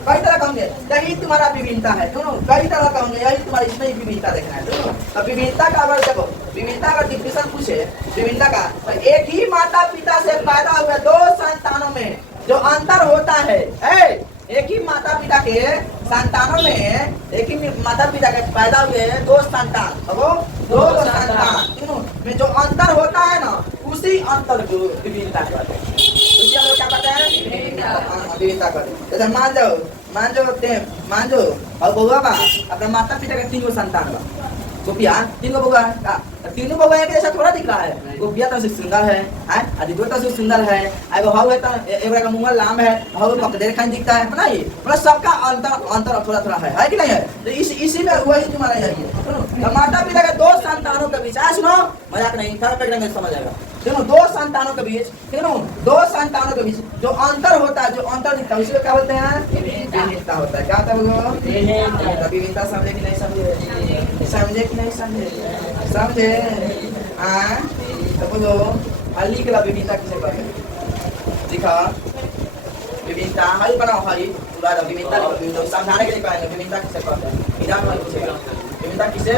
कई तरह का होंगे, यही तुम्हारा विभिन्नता है, दोनों कई तरह का होंगे, यही तुम्हारी इसमें विभिन्नता देखना है दोनों। अब विभिन्नता का अगर देखो, विभिन्नता का डिफिनेशन पूछे विभिन्नता का, तो एक ही माता पिता से पैदा हुए 2 संतानों में जो अंतर होता है, एक ही माता पिता के संतानों में, एक ही माता पिता के पैदा हुए 2 संतान, वो 2 संतान में जो अंतर होता है ना, उसी अंतर को विभिन्नता कहते हैं। उसी हम लोग क्या कहते हैं? विभिन्नता कहते हैं। जैसे मान जो और बउआ बा अपने माता पिता के 3 संतान बा, गोपिया 3 बउआ का, तीनों बउआ एक जैसा थोड़ा दिख रहा है। गोपिया तो सुंदर है, आदित्य तो सुंदर है, एगो हव है तो एगो का मुंह लाम है, हव पकड़े खान दिखता है ना, ये मतलब सबका अंतर थोड़ा थोड़ा है कि नहीं है? तो इसी में वही तुम्हारा यही है। तो माता पिता के 2 संतानों के बीच, सुनो मजाक नहीं, थोड़ा पकड़ने में समझ आएगा। दोनों 2 संतानों के बीच, दोनों 2 संतानों के बीच जो अंतर होता है, जो अंतर दिखता है, उसे क्या बोलते हैं? विभिन्नता होता है। क्या होता है? विभिन्नता समझे कि नहीं समझे? समझे कि नहीं समझे? समझे? तो बोलो हल्ली के विभिन्नता किसे कहते हैं? दिखा विभिन्नता हल बनाओ, हल पूरा विभिन्नता समझाने के लिए कहेंगे विभिन्नता किसे कहते हैं? विभिन्नता किसे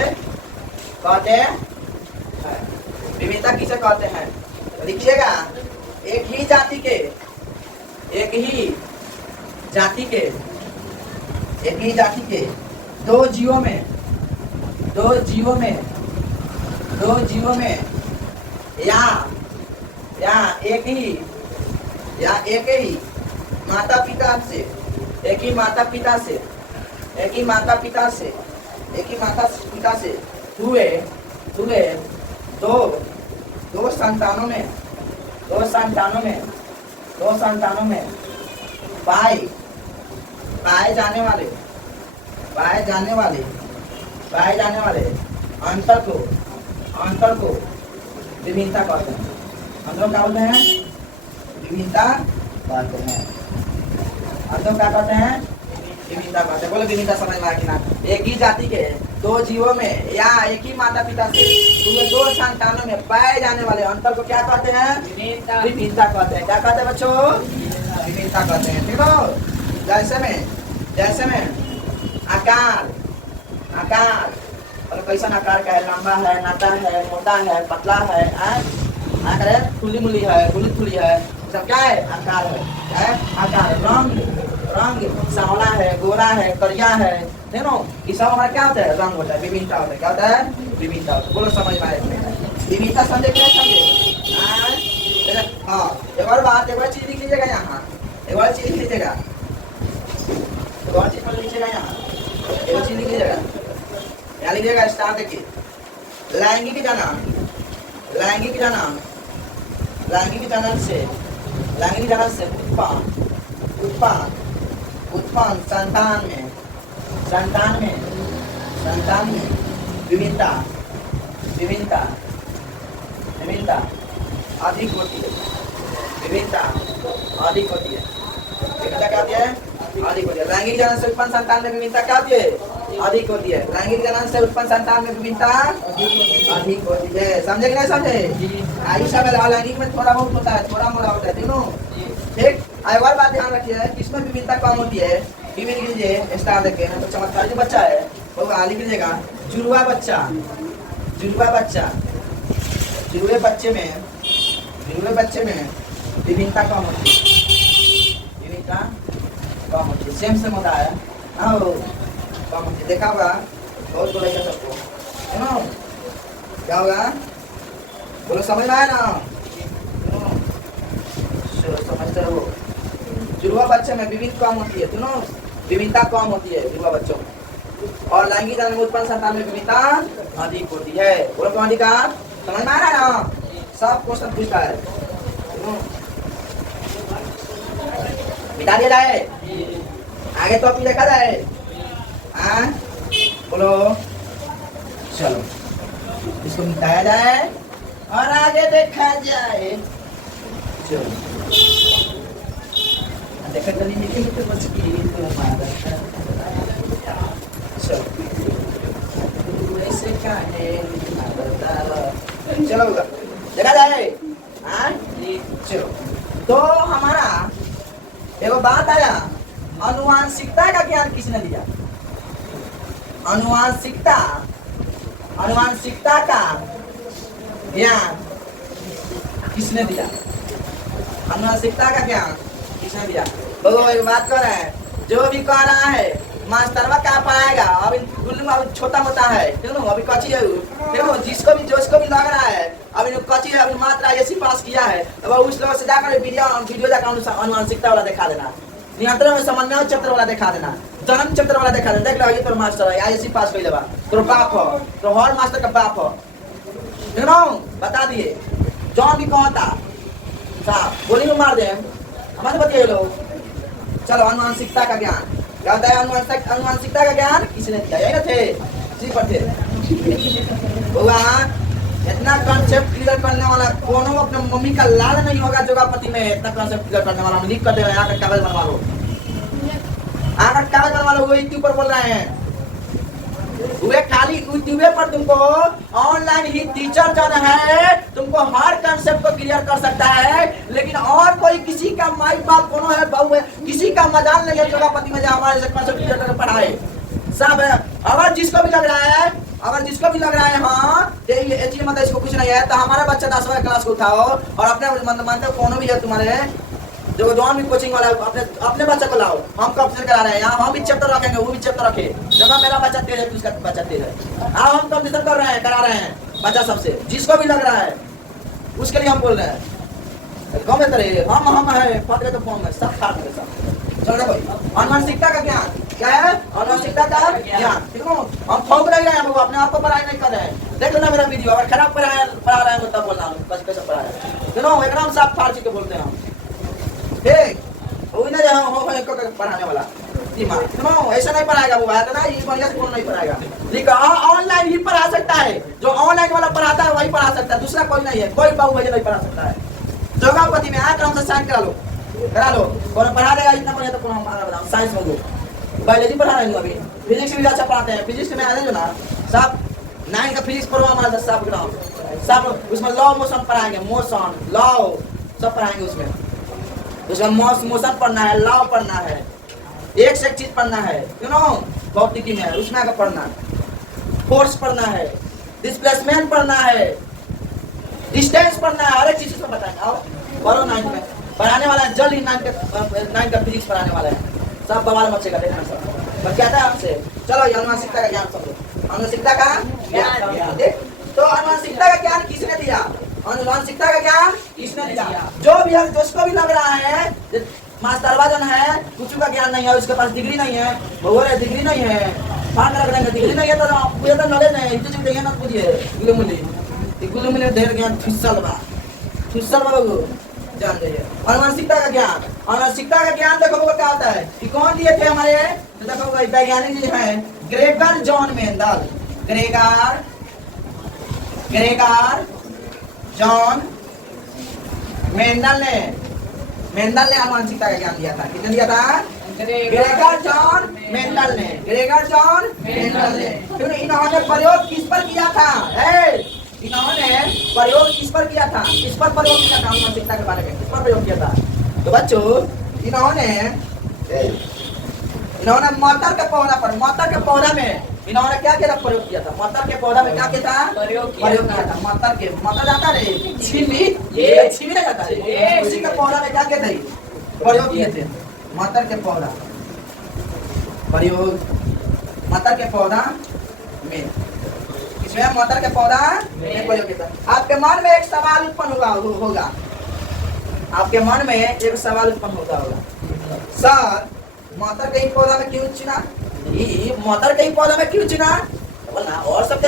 कहते हैं? विभिन्नता किसे कहते हैं? लिखिएगा, एक ही जाति के 2 जीवों में या एक ही माता पिता से हुए 2 संतानों में पाए जाने वाले अंतर को विभिन्नता कहते हैं। अंतर क्या बोलते हैं? विभिन्नता कहते हैं। अंतर क्या कहते हैं? विभिन्नता कहते हैं। बोलो विभिन्नता समझ में आया कि ना? एक ही जाति के 2 जीवों में या एक ही माता पिता से हुए 2 संतानों में पाए जाने वाले अंतर को क्या कहते हैं? विभिन्नता कहते हैं। क्या कहते हैं बच्चों? विभिन्नता कहते हैं। ठीक हो? जैसे में आकार और कैसा आकार का है, लंबा है, नाटा है, मोटा है, पतला है, आकार है, खुली मुली है, खुली है, सब क्या है? आकार है। आकार, रंग सांवला है, गोरा है, करिया है, देखो ये सब हमारा क्या होता है? रंग होता है, विभिन्नता होता है। क्या होता है? विभिन्नता होता है। बोलो समझ में आए? विभिन्नता समझे कि नहीं समझे? हाँ, एक और बात, एक और चीज लिख लीजिएगा यहाँ, एक और चीज लिख लीजिएगा, यहाँ एक और चीज लिख लीजिएगा, यहाँ लिखिएगा स्टार देखिए, लैंगिक जनन से उत्पन्न संतान में विभिन्नता अधिक होती है। विभिन्नता अधिक होती है। क्या होती है? अधिक होती है। लैंगिक जनन से उत्पन्न संतान में विभिन्नता क्या होती है? अधिक होती है। लैंगिक जनन से उत्पन्न संतान में विभिन्नता अधिक होती है। समझे कि नहीं समझे? आई सब लैंगिक में थोड़ा बहुत होता है, थोड़ा मोड़ा होता है, तीनों ठीक। एक और बात ध्यान रखिए, किसमें विभिन्नता कम होती है? विभिन्न लीजिए स्टार देखे ना, तो चमत्कारी जो बच्चा है वो लिख लीजिएगा, जुड़वा बच्चे में विभिन्नता कम होती है। सेम होता है, कम होती है। देखा होगा बहुत बोलेगा सबको, है ना? क्या होगा? बोलो समझ में आया ना? समझते रहो। जुड़वा बच्चे में विभिन्नता कम होती है, दोनों विभिन्नता कम होती है जुड़वा बच्चों में, और लैंगिक जनन में उत्पन्न संतान में विभिन्नता अधिक होती है। बोलो कौन अधिकार? समझ में आ रहा है ना? सब क्वेश्चन पूछता है, मिटा दिया जाए, आगे तो अपनी देखा जाए। बोलो चलो इसको मिटाया जाए और आगे देखा जाए। चलो देखा तनी मीठे मीठे बच की तुम्हारा चलो ऐसे काहे चलो देखा जाए हाँ चलो तो हमारा एगो बात आया अनुवांशिकता का ज्ञान किसने दिया अनुवांशिकता का ज्ञान किसने दिया अनुवांशिकता का ज्ञान किसने दिया वो एक बात कर रहे हैं जो भी कह रहा है मास्टरवा क्या पाएगा अभी गुल्लू अभी छोटा मोटा है क्यों अभी कच्ची है क्यों जिसको भी लग रहा है अभी कच्ची है अभी मात्र आईएससी पास किया है अब उस लोग से जाकर वीडियो जाकर अनुवांशिकता वाला दिखा देना नियंत्रण में समन्वय चक्र वाला दिखा देना जन्म चक्र वाला दिखा देना देख लो ये तो मास्टर है आईएससी पास कर लेबा तो बाप हो तो हर मास्टर का बाप हो बता दिए जॉन भी कहता साहब गोली में मार दे हमारे बतिए लोग चलो अनुवांशिकता का ज्ञान क्या होता है अनुवांशिकता का ज्ञान किसने दिया यही ना थे इसी पर थे होगा इतना कॉन्सेप्ट क्लियर करने वाला कोनो अपने मम्मी का लाल नहीं होगा जोगापति में इतना कॉन्सेप्ट क्लियर करने वाला लिख कर दे रहे हैं आकर कागज बनवा लो आकर कागज बनवा लो वो यूट्यूब पर बोल रहे हैं वे खाली यूट्यूब पर तुमको ऑनलाइन ही टीचर जाना है तुमको हर कंसेप्ट को क्लियर कर सकता है लेकिन और कोई किसी का माई बाप कोनो है बहू है किसी का मजाल नहीं है जोगापति में जा हमारे से कंसेप्ट क्लियर करके पढ़ाए सब है अगर जिसको भी लग रहा है हाँ ये चीज मतलब इसको कुछ नहीं है तो हमारा बच्चा 10वीं क्लास को उठाओ और अपने मानते कोनो भी है तुम्हारे जो जॉन भी कोचिंग वाला अपने बच्चे को लाओ हम कंप्लीट करा रहे हैं यहाँ हम भी चैप्टर रखेंगे वो भी चैप्टर रखे जब मेरा बच्चा तेज है तो उसका बच्चा तेज है हम कंप्लीट कर रहे हैं करा रहे हैं बच्चा सबसे जिसको भी लग रहा है उसके लिए हम बोल रहे हैं कम तरह हम है पकड़े तो फॉर्म है सब खाट में सब चलो देखो अनुवांशिकता का ज्ञान क्या है अनुवांशिकता का ज्ञान ठीक है हम ठोक नहीं रहे हैं अपने आप को पढ़ाई नहीं कर रहे हैं देख लो ना मेरा वीडियो अगर खराब पढ़ा रहे हैं तब बोलना कैसे पढ़ा रहे हैं एकदम साफ फाड़ के बोलते हैं हम वही ना पढ़ाने वाला ऐसा नहीं पढ़ाएगा वो आया ना ये बढ़िया से कौन नहीं पढ़ाएगा लेकिन ऑनलाइन ही पढ़ा सकता है जो ऑनलाइन वाला पढ़ाता है वही पढ़ा सकता है दूसरा कोई नहीं है कोई बाबू भैया नहीं पढ़ा सकता है जोगापति में आकर हमसे साइन करा लो कौन पढ़ा देगा इतना बढ़िया तो कौन हम बताओ साइंस में दो बायोलॉजी पढ़ा रहे हैं अभी फिजिक्स भी अच्छा पढ़ाते हैं फिजिक्स में आए जो ना सब 9 का फिजिक्स पढ़वा हमारा सब सब उसमें लॉ मोशन पढ़ाएंगे मोशन लॉ सब पढ़ाएंगे उसमें मोशन पढ़ना है लॉ पढ़ना है एक से एक चीज पढ़ना है भौतिकी में उसमें आगे पढ़ना फोर्स पढ़ना है डिस्प्लेसमेंट पढ़ना है डिस्टेंस पढ़ना है हर एक चीज को बताएंगे आओ पढ़ो 9 में पढ़ाने वाला है जल्द ही 9 का फिजिक्स पढ़ाने वाला है सब बवाल मचेगा देखना सब बस कहता है हमसे चलो ये अनुवांशिकता का ज्ञान समझो अनुवांशिकता का ज्ञान तो अनुवांशिकता का ज्ञान किसने दिया अनुवांशिकता का ज्ञान किसने दिया जो भी है जिसको भी लग रहा है मास्टरवा जन है कुछ का ज्ञान नहीं है उसके पास डिग्री नहीं है वो डिग्री नहीं है फाड़ रख देंगे डिग्री नहीं है तो मुझे तो नॉलेज नहीं है इतनी ना पूछिए गुलमुली ढेर ज्ञान फिसल बा बाबू जान जाइए अनुवांशिकता का ज्ञान अनुवांशिकता का ज्ञान देखो वो क्या होता है कि कौन दिए थे हमारे तो देखो वैज्ञानिक जी है Gregor John Mendel Gregor John Mendel ने अनुवांशिकता का ज्ञान दिया था किसने दिया था ग्रेगर जॉन मेंडल ने इन्होंने प्रयोग किस पर किया था इन्होंने प्रयोग किस पर किया था अनुवांशिकता के बारे में किस पर प्रयोग किया था तो बच्चों इन्होंने मटर के पौधा में इन्होंने क्या किया था प्रयोग किया था मटर के पौधा में क्या किया था प्रयोग किया था मटर जाता रे छिमी नहीं जाता रे उसी के पौधा में क्या किया था प्रयोग किए थे मटर के पौधा में इसमें मटर के पौधा में प्रयोग किया था आपके मन में एक सवाल उत्पन्न होगा सर मटर के ही पौधा में क्यों चुना मटर के ही पौधा में क्यों चुना बोलना और सब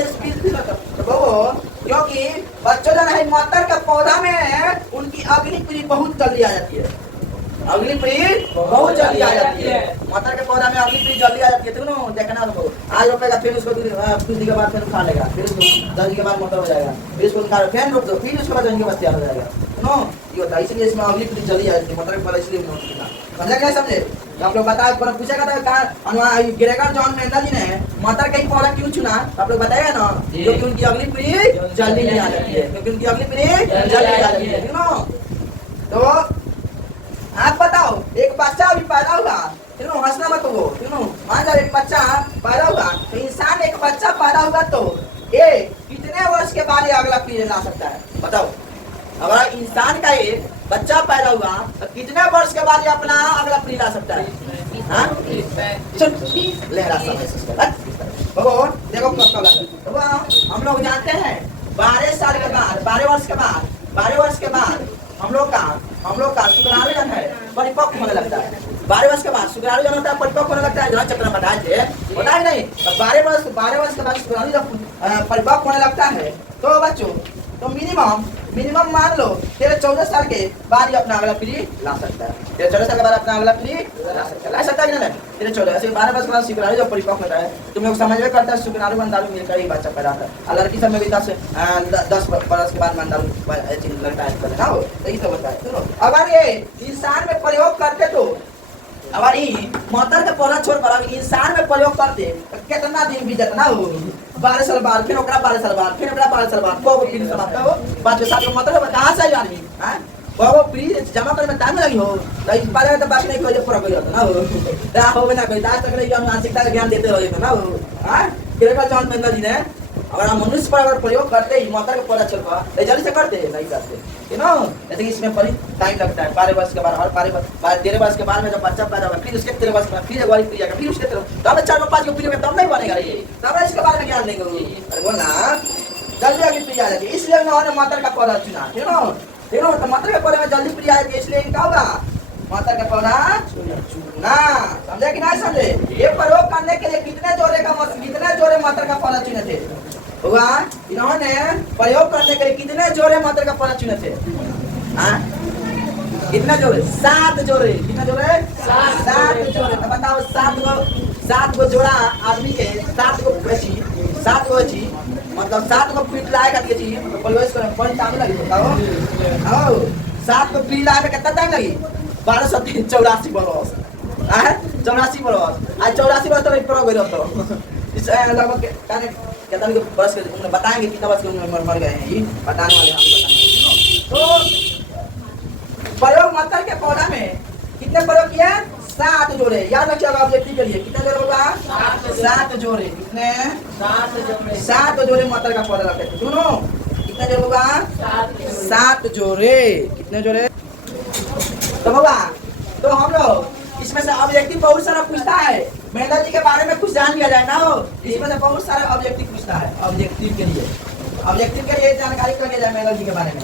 क्योंकि बच्चों जो है मटर के पौधा में उनकी अग्निप्रिय बहुत जल्दी आ जाती है मटर के पौधा में अग्निप्रिय जल्दी आ जाती है तो देखना आज रोपेगा फिर उसको कुछ दिन के बाद फिर खा लेगा फिर उसको 10 दिन के बाद मटर हो जाएगा फिर उसको फिर रोप दो फिर उसके बाद उनके पास तैयार हो जाएगा ये होता है इसलिए इसमें अग्निप्रिय जल्दी आ जाती है मटर के पौधा इसलिए समझे कि नहीं समझे? तो आप लोग बताओ, पूछेगा तो कहा ग्रेगर जॉन मेंडल जी ने मटर का ही पौधा क्यों चुना, तो आप लोग बताएगा ना, क्योंकि उनकी अगली पीढ़ी जल्दी नहीं आ जाती है, क्योंकि उनकी अगली पीढ़ी जल्दी आ जाती है, तो आप बताओ, एक बच्चा अभी पैदा हुआ, हंसना मत हो, मान जाओ एक बच्चा पैदा हुआ, तो इंसान एक बच्चा पैदा हुआ तो ये कितने वर्ष के बाद ये अगला पीढ़ी ला सकता है, बताओ? अगर इंसान का एक बच्चा पैदा हुआ तो कितने वर्ष के बाद ये अपना अगला पीढ़ी ला सकता है? लहरा देखो कब हम लोग जानते हैं 12 साल के बाद, 12 वर्ष के बाद हम लोग का शुक्राणु है परिपक्व होने लगता है। 12 वर्ष के बाद शुक्राणु जन होता है परिपक्व होने लगता है, जहाँ चक्र में बताए थे, बताए नहीं? 12 वर्ष के बाद शुक्राणु जब परिपक्व होने लगता है तो बच्चों, तो मिनिमम मान लो 13-14 साल के बाद ही अपना अगला पीढ़ी ला सकता है। 13-14 साल के बाद अपना अगला पीढ़ी ला सकता है कि नहीं? 13-14 ऐसे 12 वर्ष के बाद शुक्राणु जब परिपक्व होता है, तुम लोग समझ में करता है शुक्राणु मंडालू मिलकर ही बच्चा पैदा होता है। और लड़की सब में भी 10 वर्ष के बाद मंडालू लड़का ना हो, तो ये तो बताए। अगर ये इंसान में प्रयोग करते तो अगर मटर के पौधा छोड़ कर इंसान में प्रयोग करते तो कितना दिन बीतत ना हो? 12 साल बाद, फिर 12 साल बाद, फिर 12 साल बाद, को पीढ़ी समाप्त हो, 5-7 मतलब कहाँ से आदमी को पीढ़ी जमा करने में टाइम लगी हो, तो इस बारे में तो बात नहीं कोई पूरा कोई होता ना हो, हो ना कोई दास तक नहीं मानसिकता का ज्ञान देते हो ना हो। ग्रेगर जॉन मेंडल जी ने अगर हम मनुष्य पर अगर प्रयोग करते ही मटर का पौधा छोड़कर तो जल्दी से करते नहीं करते, जैसे कि इसमें बड़ी टाइम लगता है। 12 वर्ष के बाद और 13 वर्ष के बाद में जब बच्चा पैदा होगा, फिर उसके 13 वर्ष के बाद फिर एक पीढ़ी आएगा, फिर उसके 13, तब 4-5 पीढ़ी में तब नहीं बनेगा ये, तब इसके बारे में ज्ञान देंगे। अरे बोलना जल्दी आगे पीढ़ी आ जाती है, इसलिए उन्होंने मटर का पौधा चुना, तो मटर के पौधे में जल्दी पीढ़ी आ जाती है, इसलिए क्या होगा? मटर का पौधा चुना। समझे कि नहीं समझे? ये प्रयोग करने के लिए कितने जोरे मटर का पौधा चुने थे? इन्होंने प्रयोग करने के लिए कितने जोरे मटर का पौधा चुने थे? कितने जोरे? 7 जोरे। कितने जोरे? 7 जोरे। तो बताओ 7 गो जोड़ा आदमी के 7 गो मतलब 7 गो पीठ लाएगा तो प्रवेश करने बड़ी टाइम लगी, बताओ? 7 गो पीठ लाए में कितना टाइम लगी? 1284 बरस। 84 बरस। आज 84 बरस तो प्रयोग हो जाता इस लगभग कितना बरस के उन्हें बताएंगे कितना बरस के उन्हें मर गए हैं, ये बताने वाले हम बताएंगे। तो प्रयोग मटर के पौधा में कितने प्रयोग किए? 7 जोड़े। याद रखिएगा ऑब्जेक्टिव के लिए कितने जोड़े होगा? 7 जोड़े। कितने? 7 जोड़े मटर का पौधा रखते थे। सुनो कितने जोड़े होगा? 7 जोड़े। कितने जोड़े? तो होगा, तो हम लोग इसमें से ऑब्जेक्टिव बहुत सारा पूछता है, मेंडल जी के बारे में कुछ जान लिया जाए ना हो, इसमें से बहुत सारे ऑब्जेक्टिव पूछता है। ऑब्जेक्टिव के लिए जानकारी कर लिया जाए मेंडल जी के बारे में।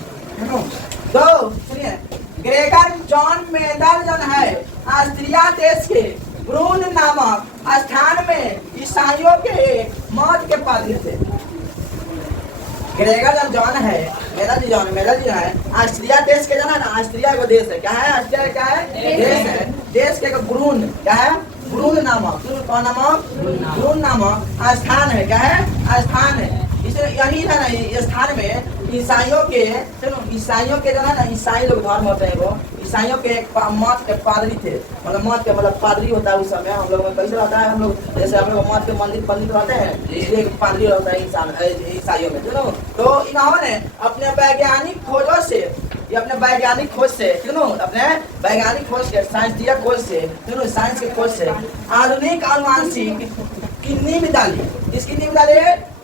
तो सुनिए, ग्रेगर जॉन मेंडल जन है ऑस्ट्रिया देश के ब्रून नामक स्थान में ईसाइयों के मौत के पात्र थे। ग्रेगर जॉन है मेंडल जी है ऑस्ट्रिया देश के, जाना ना? ऑस्ट्रिया को देश है, क्या है? ऑस्ट्रिया क्या है? देश है। देश के ब्रून, क्या है? ब्रून नामक, कौन नामक? ब्रून नामक स्थान है, क्या है? स्थान है। इसलिए यही है ना, इस स्थान में ईसाइयों के जो है ना, ईसाई लोग धर्म होते हैं, वो ईसाइयों के मत के पादरी थे, मतलब पादरी होता है उस समय। हम लोग में कैसे रहता है, हम लोग जैसे हम लोग मत के मंदिर रहते हैं, इसलिए पादरी होता है ईसाइयों में। तो इन्होंने अपने वैज्ञानिक खोजों से, अपने वैज्ञानिक खोज से साइंस के खोज से आधुनिक अनुवांशिक की नींव डाली। इसकी नींव डाली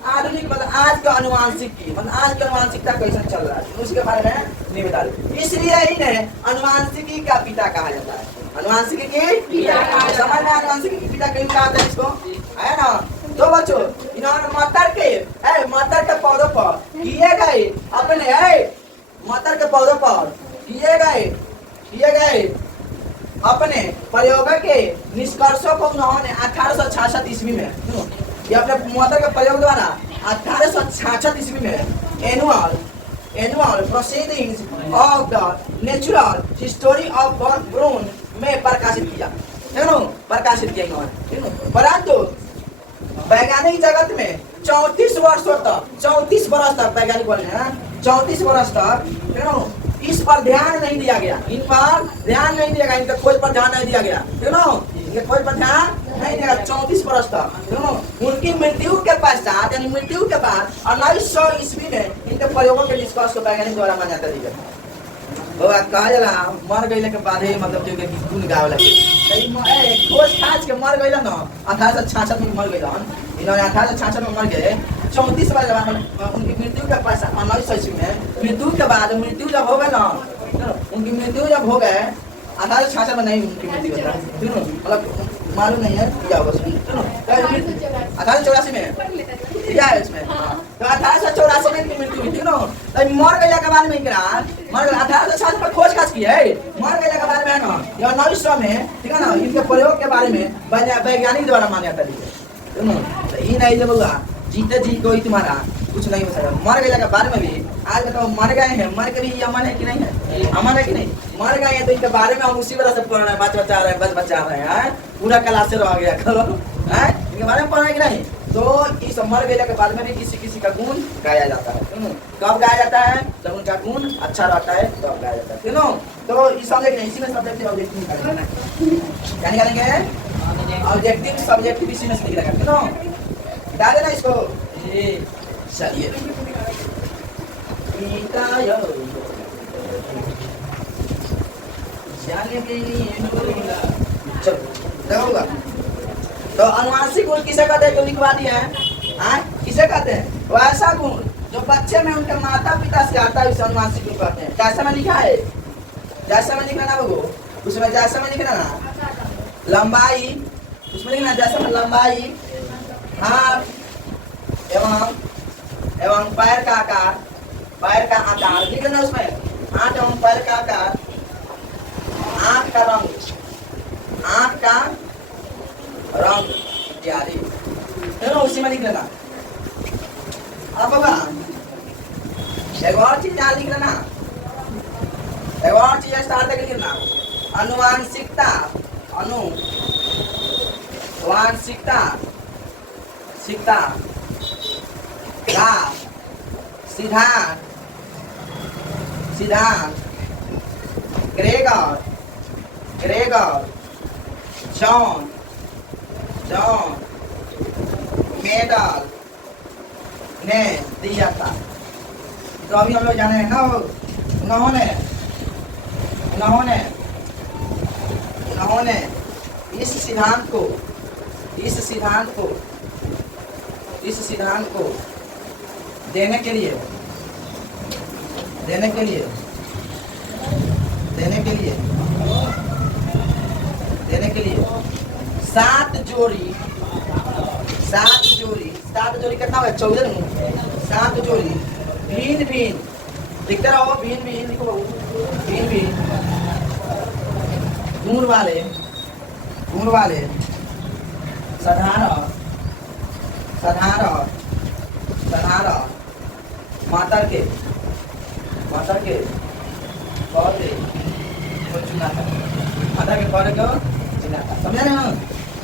आधुनिक, मतलब आज का अनुवांशिक की, मतलब आज की अनुवांशिकता कैसे चल रहा है उसके बारे में नींव डाली। इसलिए इन्हें अनुवांशिकी का पिता कहा जाता है। अनुवांशिकी के पिता, समझ में? अनुवांशिकी के पिता क्यों कहा जाता है इसको, है ना? तो बच्चों, इन्होंने मटर के पौधों पर किए गए अपने प्रयोगों के निष्कर्षों को उन्होंने 1866 ईस्वी में, ये अपने मटर के प्रयोग द्वारा 1866 ईस्वी में annual proceedings of the natural history of Brunn में प्रकाशित किया इन्होंने। परंतु वैज्ञानिक जगत में 34 बरस तक वैज्ञानिक बोले हैं 34 बरस तक इस पर ध्यान नहीं दिया गया, इन पर ध्यान नहीं दिया गया, इनके खोज पर ध्यान नहीं दिया गया, यू नो, इनके खोज पर ध्यान नहीं दिया गया। 34 वर्ष तक, यू नो, उनकी मृत्यु के पश्चात यानी मृत्यु के बाद 1900 ईस्वी में इनके प्रयोगों के निष्कर्ष को वैज्ञानिक द्वारा मान्यता दी गई। बाबा कहा जाला मर गईले के बाद ही मतलब जो कि गुण गावे लगे खोज खाज के मर गईला ना 1866 में मर गईला, इन्होंने 1866 में मर गए। 34 बार उनकी मृत्यु के पश्चात 1900 ईस्वी में मृत्यु के बाद मृत्यु जब हो गए ना, उनकी मृत्यु जब हो गए 1866 में नहीं उनकी मृत्यु होता, मतलब मालूम नहीं है क्या होगा उसमें, 1884 में क्या है इसमें, तो 1884 में इनकी मृत्यु हुई थी ना। तो मर गए के बाद में इनका मर गए 1860 पर खोज खाज की है, मर गए के बाद में ना या 1900 में, ठीक है ना, इनके प्रयोग के बारे में वैज्ञानिक द्वारा मान्यता दी है। तो ये नहीं जब हुआ जीते जी कोई तुम्हारा कुछ नहीं हो सकता। मर गए के बारे में भी आज बताओ मर गए हैं, मर के भी अमन है कि नहीं है, अमन है कि नहीं, मर गए हैं तो इनके बारे में हम उसी वजह से पढ़ रहे हैं, बचा रहे हैं, बचा रहे हैं, पूरा क्लास से रह गया करो है, इनके बारे में पढ़ रहे हैं कि नहीं। तो इस मर गए के बाद में भी किसी किसी का गुण गाया जाता है, कब गाया जाता है जब उनका गुण अच्छा रहता है तब गाया जाता है, ठीक है। तो इस सब्जेक्ट इसी में सब्जेक्टिव ऑब्जेक्टिव क्या निकालेंगे, ऑब्जेक्टिव सब्जेक्टिव इसी में से निकालेंगे, ठीक है। डाल देना इसको, चलिए चलो तो अनुवांशिक गुण किसे कहते हैं, जो लिखवा दिए हैं, किसे कहते हैं, वो ऐसा गुण जो बच्चे में उनके माता पिता से आता है उसे अनुवांशिक गुण कहते हैं। जैसे में लिखा है, जैसे में लिखना ना वो उसमें, जैसे में लिखना ना लंबाई, उसमें लिखना जैसे में लंबाई, हाथ एवं पैर का आकार, पैर का आकार लिख लेना उसमें, हाथ एवं पैर का आकार, आँख का रंग, आँख का रंग इत्यादि, उसी में लिख लेना। अब होगा एक और चीज यहाँ लिख लेना, एक और चीज स्टार्ट करके लिखना, अनुवांशिकता, अनुवांशिकता शिकता का सिद्धांत, ग्रेगर जॉन मेडल ने दिया था। तो अभी हम लोग जाने हैं ना, उन्होंने इस सिद्धांत को देने के लिए 7 जोड़ी कितना हुआ, 14 7 जोड़ी भिन्न लिखते रहो, भिन्न लिखो, भिन्न गुण वाले साधारण मातर के पौधे को चुना था, मातर के पौधे को चुना था, समझे ना।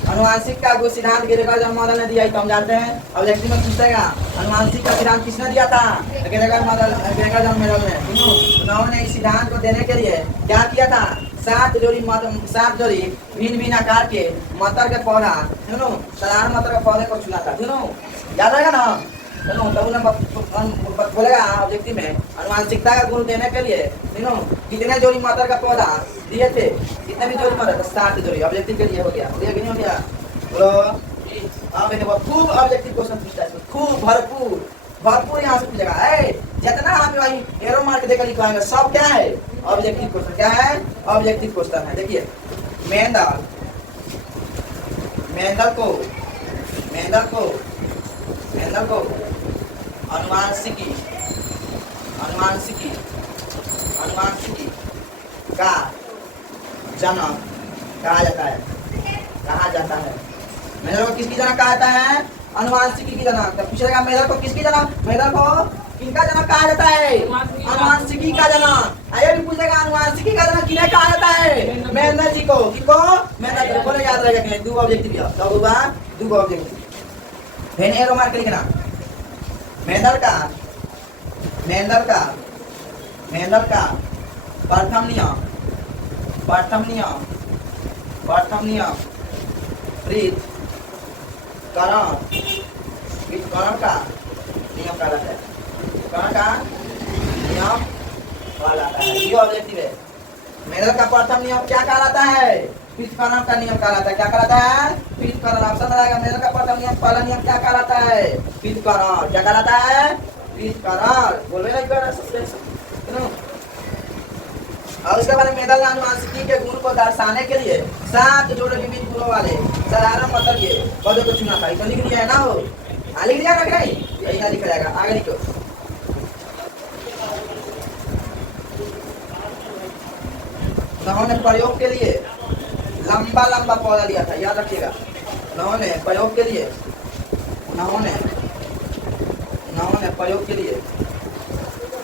अनुवांशिक का जो सिद्धांत ग्रेगर जॉन मेडल ने दिया, तो हम जानते हैं। ऑब्जेक्टिव में पूछेगा अनुवांशिक का सिद्धांत किसने दिया था, ग्रेगर जॉन मेडल ने। उन्होंने इस सिद्धांत को देने के लिए क्या किया था, 7 जोड़ी भिन्न आकार के मटर के पौधा, साधारण मटर के पौधे को चुना था, याद रहेगा ना। तो उन्हें बोलेगा ऑब्जेक्टिव में अनुवांशिकता का गुण देने के लिए कितने जोड़ी मटर का पौधा दिए थे, कितने भी जोड़ी मटर, 7 जोड़ी। ऑब्जेक्टिव के लिए हो गया कि नहीं हो गया, बोलो। अब देखो खूब ऑब्जेक्टिव क्वेश्चन पूछता है, खूब भरपूर यहाँ से पूछेगा, जितना आप वही एरो मार के देकर लिखवाएंगे सब क्या है, ऑब्जेक्टिव क्वेश्चन। क्या है, ऑब्जेक्टिव क्वेश्चन है। देखिए मेंडल को अनुवांशिकी का जनक कहा जाता है। मेंडल को किसकी जनक कहा जाता है, अनुवांशिकी की जनक। तो पूछेगा मेंडल को किसकी जनक, मेंडल को किनका जनक कहा जाता है, अनुवांशिकी का जनक। आइए भी पूछेगा अनुवांशिकी का जनक किन्हें कहा जाता है, मेंडल जी को। किसको, मेंडल को। बोले याद रहेगा कि 2 ऑब्जेक्टिव है, तो होगा 2 ऑब्जेक्टिव। फिर एरो मार के लिखना, मेंडल का प्रथम नियम, प्रथम नियम, प्रथम नियम वृत्त करण, वृत्त करण का नियम कहलाता है, करण का नियम कहलाता है। ये ऑब्जेक्टिव है। मेडल का प्रथम नियम क्या कहलाता है? पृथ्वीकरण का नियम कहलाता है। क्या कहलाता है? पृथ्वीकरण। ऑप्शन रहेगा मेडल का प्रथम नियम, पहला नियम क्या कहलाता है? पृथ्वीकरण। क्या कहलाता है? पृथ्वीकरण। बोलवे नहीं कर रहा। और उसके बाद मेडल अनुवांशिकी के गुण को दर्शाने के लिए 7 जोड़े विभिन्न गुणों वाले साधारण मतलब ये पदों को चुना था। तो लिख दिया है ना वो, लिख दिया ना, यही ना लिखा जाएगा। आगे लिखो। उन्होंने प्रयोग के लिए लंबा लंबा पौधा लिया था, याद रखिएगा। उन्होंने प्रयोग के लिए, उन्होंने प्रयोग के लिए,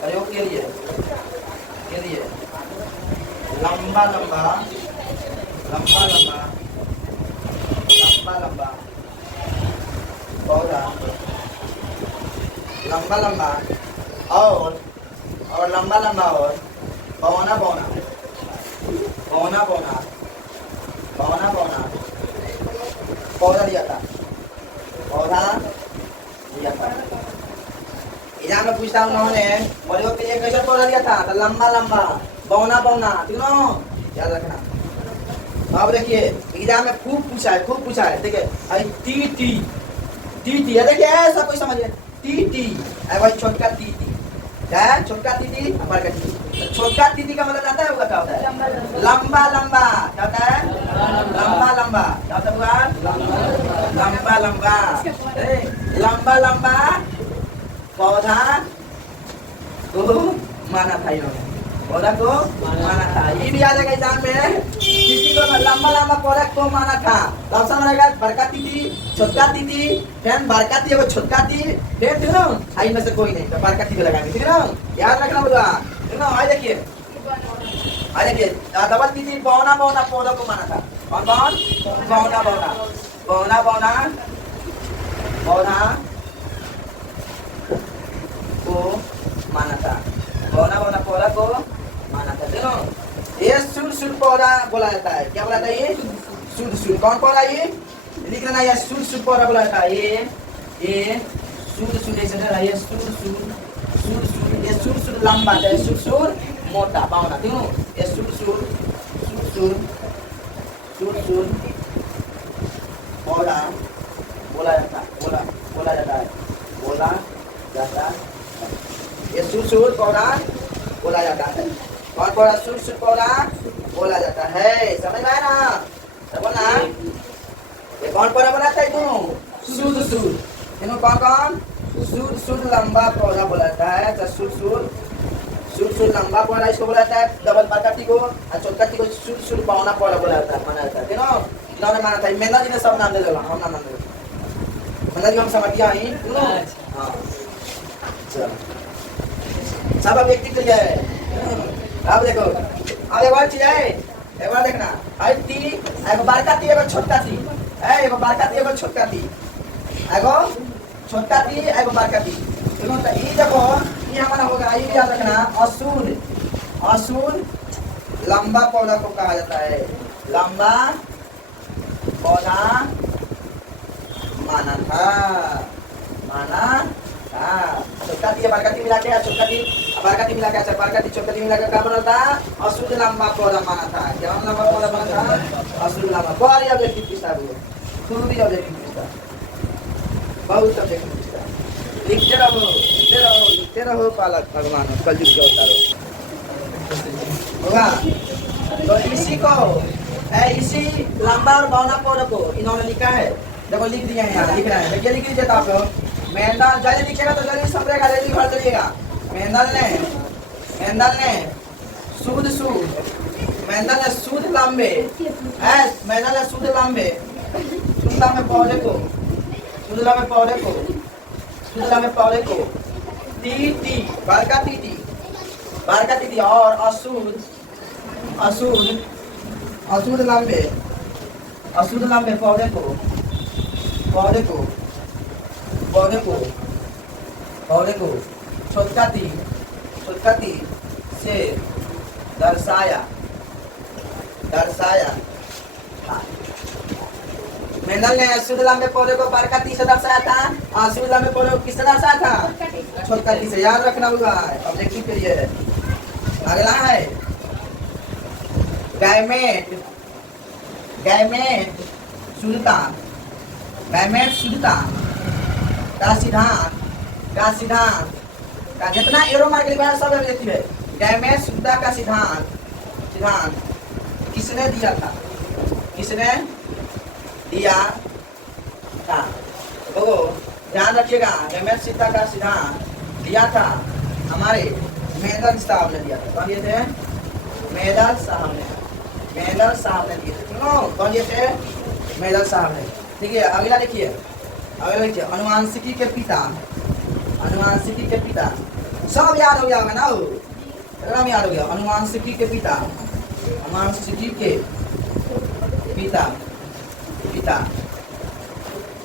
प्रयोग के लिए लंबा लंबा लंबा लंबा लंबा लंबा पौधा, लंबा लंबा और लंबा लंबा और बौना बौना, बौना बौना, बौना बौना पौधा लिया था, पौधा लिया था। एग्जाम में पूछता हूँ उन्होंने प्रयोग के लिए कैसे पौधा लिया था? तो लंबा लंबा, बौना बौना, ठीक ना, याद रखना। अब देखिए एग्जाम में खूब पूछा है, खूब पूछा है। देखिए टी टी टी टी है, देखिए ऐसा कोई समझिए टी टी है भाई, छोटका टी टी क्या है? छोटका टीटी, बड़का टीटी। छोटका टीटी का मतलब जानता है वो क्या होता है? लंबा लंबा। क्या होता है? लंबा लंबा। क्या होता है? लंबा लंबा, लंबा लंबा पौधा को माना था इन्होंने, पौधा को माना था। ये भी आ जाएगा एग्जाम में, टीटी को लंबा लंबा पौधा को माना था। ऑप्शन रहेगा बड़का टीटी, छोटका टीटी, फिर बड़का टी है छोटका टी, फिर ठीक ना, आई में से कोई नहीं तो बड़का टी लगाएंगे, ठीक ना, याद रखना बोला, ठीक ना। आई देखिए, आई देखिए डबल टीटी बौना बौना पौधा को माना था। कौन कौन? बौना बौना, बौना बौना पौधा को माना था, बौना बौना पौधा को माना था। देखो ये सुर सुर पौधा बोला जाता है। क्या बोला जाता है? ये सुर सुर। कौन पौधा? ये लिख लेना, ये सुर सुर पौधा बोला जाता है। ये सुर सुर ऐसे ना, ये सुर सुर, सुर सुर, ये सुर सुर लंबा है, सुर सुर मोटा बौना, ठीक है। ये सुर सुर, सुर सुर, सुर सुर पौधा बोला जाता है, बोला जाता है, बोला जाता है। ये सुर सुर पौधा बोला जाता है। कौन पौधा? सुर सुर पौधा बोला जाता है। समझ में आया ना? बोलना ये कौन पौधा बनाता है? दोनों सुर सुर, तीनों कौन कौन? सुर सुर लंबा पौधा बोला जाता है। तो सुर सुर, सुर सुर लंबा पौधा इसको बोला जाता है, डबल बड़का टी को, और छोटका टी को सुर सुर बौना पौधा बोला जाता है, माना जाता है। तीनों इन्होंने माना था। मेहनत जी ने सब नाम दे दिया, हम नाम दे मेहनत जी हम समझ गया ही। हाँ सब व्यक्ति तो है। अब देखो, अब एक बार चीज है, एक बार देखना। आई टी एगो बड़का टी, एगो छोटका टी, एगो बड़का टी, एगो छोटका टी, एगो छोटका टी, एगो बड़का टी। देखो तो ये देखो, ये हमारा होगा। ये याद रखना, असूल, असूल लंबा पौधा को कहा जाता है। लंबा पौधा माना था, माना था। छोटका टी बड़का टी मिला के, छोटका टी बड़का टी मिला के, अच्छा बड़का टी छोटका टी मिला के क्या बना था? असूल लंबा पौधा माना था। क्या लंबा पौधा बना था? असूल लंबा। बहुत ऑब्जेक्टिव पूछता है, खुद भी ऑब्जेक्टिव पूछता, बहुत ऑब्जेक्टिव पूछता। लिखते रहो, लिखते रहो, लिखते रहो। पालक भगवान कल युग के अवतार होगा। तो इसी को, इसी लंबा और बौना पौधा को इन्होंने लिखा है। देखो लिख दिया है, यहाँ लिख रहा है, क्या लिख लीजिए आप लोग। मेहंदल जल्दी लिखिएगा तो जल्दी समझेगा, जल्दी भर चलिएगा। मेहंदल ने सूद सूद, मेहंदल ने सूद लंबे, मेहंदल ने सूद लंबे, सूद लंबे पौधे को, सूद लंबे पौधे को, सूद लंबे पौधे को टी टी, बड़का टीटी, बड़का टीटी और असूद, असूद, असूद लंबे, असूद लंबे पौधे को, पौधे को, पौधे को, पौधे को छोटका टी, छोटका टी से दर्शाया, दर्शाया। मेंडल ने शुद्ध लंबे पौधे को बड़का ती से दर्शाया था और शुद्ध लंबे पौधे को किससे दर्शाया था? छोटा टी से। याद रखना होगा ऑब्जेक्टिव के लिए। अगला है गैमेट, गैमेट शुद्धता, गैमेट शुद्धता का सिद्धांत, का सिद्धांत का जितना एरो मार्क लिखा है सब ऑब्जेक्टिव है। गैमेट शुद्धता का सिद्धांत, सिद्धांत किसने दिया था? किसने दिया था? तो ध्यान रखिएगा, गैमेट शुद्धता का सिद्धांत दिया था हमारे मेंडल साहब ने दिया था। कौन दिए थे? मेंडल साहब ने, मेंडल साहब ने दिए थे। क्यों? कौन दिए थे? मेंडल साहब ने। ठीक है, अगला देखिए, अगला देखिए, अनुवांशिकी के पिता, अनुवांशिकी के पिता सब याद हो गया होगा ना? एकदम याद हो गया। अनुवांशिकी के पिता, अनुवांशिकी के पिता, पिता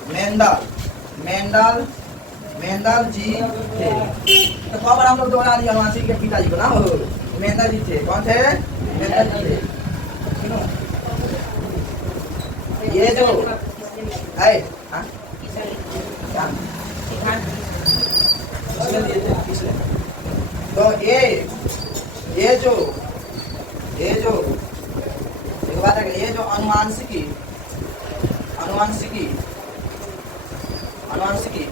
मेंडल, मेंडल, मेंडल जी थे। तो कब हम लोग दोहरा दिया अनुवांशिकी के पिताजी को ना? मेंडल जी थे। कौन थे? मेंडल जी थे। ये जो है तो ये जो एक बात है, ये जो अनुवांशिकी, अनुवांशिकी, अनुवांशिकी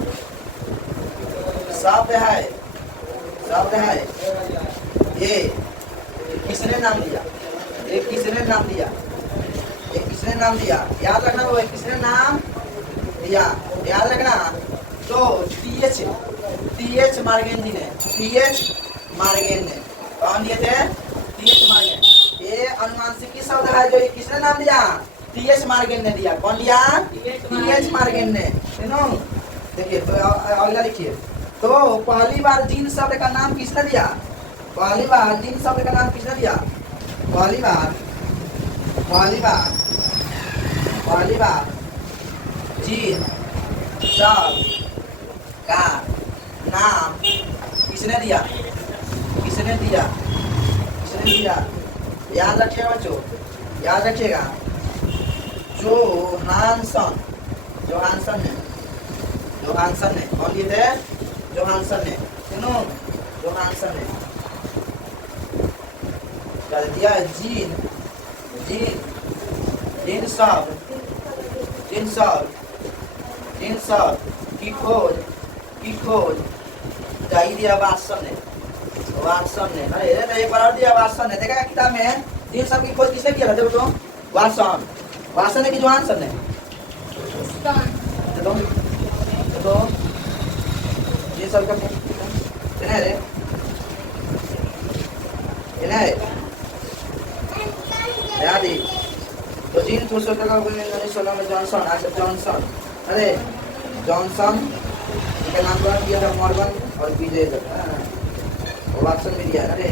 शब्द है, शब्द है, ये किसने नाम दिया? ये किसने नाम दिया? ये किसने नाम दिया? याद रखना वो किसने नाम दिया, याद रखना। तो टीएच मार्गेन जी ने, टीएच मार्गेन ने। कौन दिए थे? टीएच मार्गेन। ये अनुवांशिकी शब्द है जो किसने नाम दिया? टीएच मार्गेन ने दिया। कौन दिया? टीएच मार्गेन ने। सुनो देखिए, तो अगला लिखिए। तो पहली बार जीन शब्द का नाम किसने दिया? पहली बार जीन शब्द का नाम किसने दिया? पहली बार, पहली बार, पहली बार जीन शब्द का नाम किसने दिया? किसने दिया? किसने दिया? याद रखिएगा बच्चों, याद रखिएगा। जोहानसन, जोहानसन ने, जोहानसन ने। कौन दिए थे? जोहानसन ने। सुनो, जोहानसन ने कर दिया जीन, जीन, जीन शब्द, जीन शब्द, जीन शब्द की खोज, की खोज जाई दिया वाटसन ने, वाटसन ने। अरे एक बार और दिया वाटसन ने। देखा किताब में जीन शब्द की खोज किसने किया था? देखो तो वाटसन, वाटसन ने की जोहानसन ने। तो जीन शब्द का कितना है? कितना है? याद ही। तो जीन पुरुषों का 1916 में जॉनसन, आशा जॉनसन, अरे जॉनसन के नाम पर दिया था मॉर्गन और विजय वाटसन भी दिया। अरे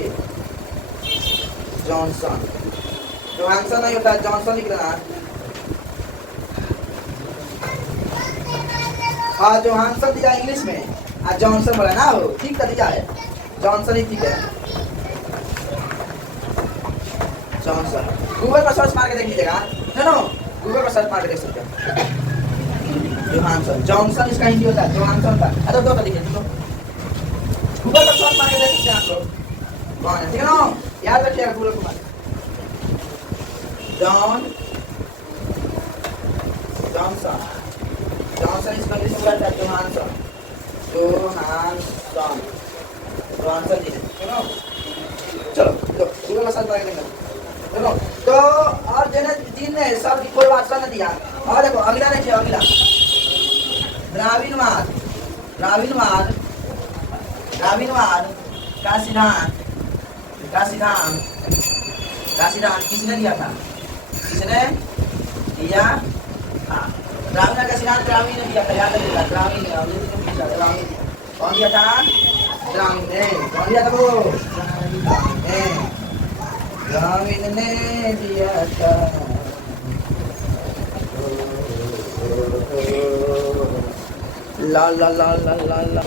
जॉनसन, जोहानसन नहीं होता, जॉनसन लिखना। हाँ, जोहानसन दिया इंग्लिश में, आज जॉनसन बोला ना? हो ठीक कर दिया है, जॉनसन ही ठीक है। जॉनसन गूगल पर सर्च मार के देख लीजिएगा। नो, गूगल पर सर्च मार के देख सकते हैं। जोहानसन, जॉनसन इसका हिंदी होता है, जोहानसन का। अरे दो का लिखिए, गूगल पर सर्च मार के देख सकते हैं आप लोग। कौन है? ठीक है ना? याद रखिएगा गूगल पर। जॉनसन, जॉनसन इसका इंग्लिश में होता है जोहानसन, जोहानसन, जोहानसन जी। ठीक है ना? चलो गूगल पर सर्च मार के देखेंगे। तो और जिन ने सब कोई वाटसन ने दिया। और देखो अगला देखिए, अगला द्राविडवाद, द्राविडवाद, द्राविडवाद का सिद्धांत, का सिद्धांत, का सिद्धांत किसने दिया था? किसने दिया? हाँ, द्राविड़ का सिद्धांत द्राविड़ ने दिया था। याद रखिएगा, द्राविड़ ने, द्राविड़ कौन दिया था? द्राविड़ ने। कौन दिया था? वो द्राविड़ ने दिया था। ला ला ला ला ला ला।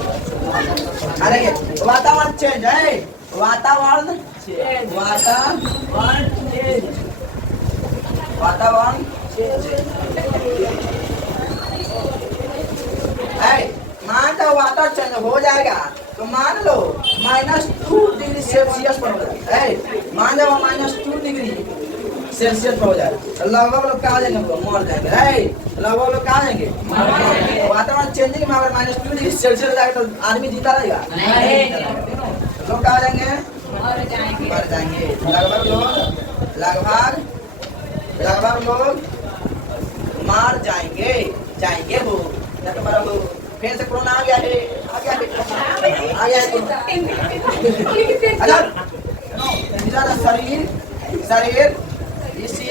अरे वातावरण चेंज है, वातावरण वातावरण चेंज, वातावरण चेंज। मान लो वातावरण चेंज हो जाएगा तो मान लो -2 डिग्री सेल्सियस पर हो जाएगा। मान जाओ -2 डिग्री सेल्सियस पर हो जाएगा तो लगभग लोग कहाँ जाएंगे, मर जाएंगे। लगभग लोग कहाँ जाएंगे, वातावरण चेंजिंग में अगर -2 डिग्री सेल्सियस हो जाएगा तो आदमी जिंदा रहेगा नहीं, लोग कहाँ जाएंगे, मर जाएंगे। लगभग लोग मार जाएंगे वो। या तुम्हारा वो फिर से कोरोना आ गया है। शरीर इसी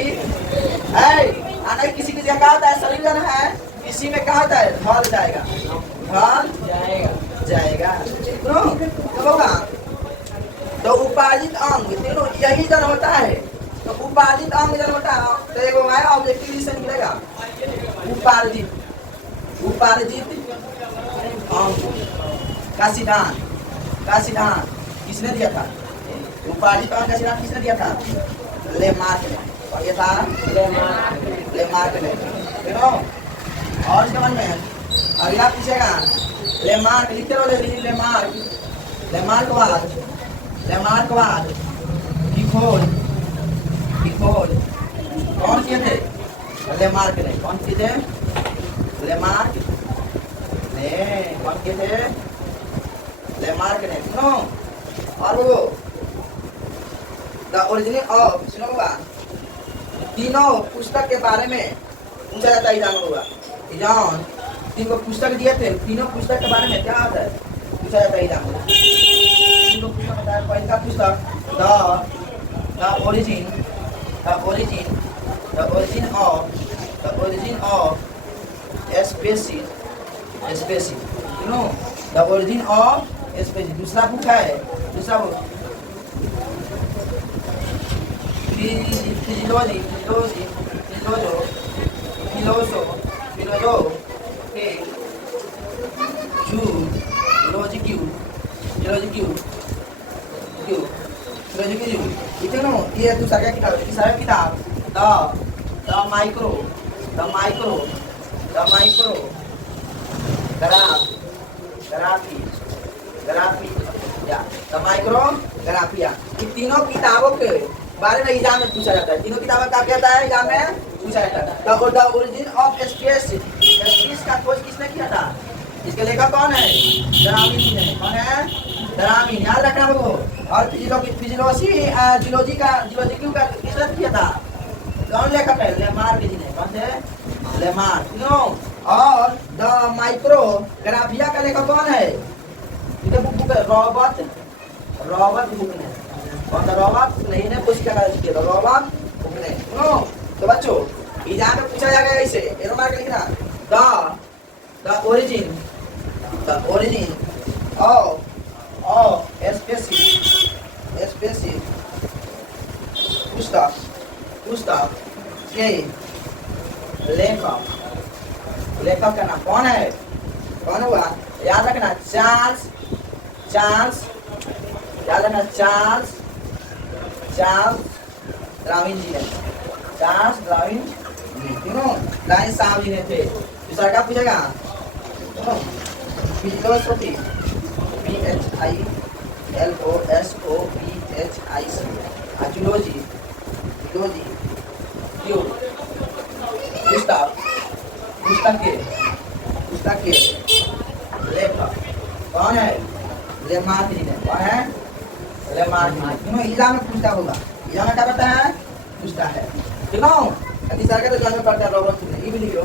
अगर किसी की जगह होता है शरीर जन है इसी में कहा होता है ढल जाएगा तो होगा। तो उपार्जित अंग तीनों यही जन होता है। तो उपार्जित अंग जन होता है तो एक ऑब्जेक्टिव रीजन मिलेगा। उपार्जित अंग का सिद्धांत किसने दिया था? उपार्जित अंग का सिद्धांत किसने दिया था? लेमार्क ने। और ये था लेमार्क ने। और समझ में अगला पूछेगा लेमार्क लिखते रहो। लेमार्कवाद की खोज कौन किए थे? लेमार्क ने। कौन किए थे? लेमार्क ने। कौन किए थे? लेमार्क ने। सुनो और वो द ओरिजिन ऑफ सुनो होगा तीनों पुस्तक के बारे में पूछा जाता है। एग्जाम होगा एग्जाम तीनों पुस्तक दिए थे। तीनों पुस्तक के बारे में क्या आता है पूछा जाता है एग्जाम होगा। तीनों पुस्तक बताया। पहला पुस्तक the origin of species you know the origin of species. दूसरा बुक है दूसरा बुक ये दूसरा क्या किताब है? तीसरा किताब द माइक्रोग्राफिया। ये तीनों किताबों के बारे में एग्जाम में पूछा जाता है। तीनों किताबों का क्या है एग्जाम में पूछा जाता है। द ओरिजिन ऑफ स्पेस का खोज किसने किया था? इसके लेखक कौन है? दरामीन जी ने। कौन है? दरामीन। याद रखना वो। और जियोलॉजी का किसने किया था? कौन लेखक है? लेमार्क जी ने। कौन थे? लेमार्क। और द माइक्रोग्राफिया का लेखक कौन है? बुक है रॉबर्ट बुक ने। कौन सा रॉबर्ट? नहीं ने कुछ क्या किया था? रॉबर्ट बुक ने। तो बच्चों एग्जाम में पूछा जाएगा ऐसे एरो मार्क लिखना द ओरिजिन ऑफ स्पेसीज पुस्तक के लेखक का नाम कौन है? कौन हुआ? याद रखना चार्ल्स डार्विन जी ने। चार्ल्स डार्विन डार्विन साहब जी ने थे। दूसरा क्या पूछेगा? Philosophy PHILOSOPHIC। जूलॉजी क्यों? पुस्तक के लेखक कौन है? लेमार्क जी ने। कौन है? लेमार्क जी। एग्जाम में पूछता होगा। एग्जाम में क्या करता है? पूछता है। तीसरा के तो एग्जाम में पढ़ता है रॉबर्ट जी ने। ये भी लिख लो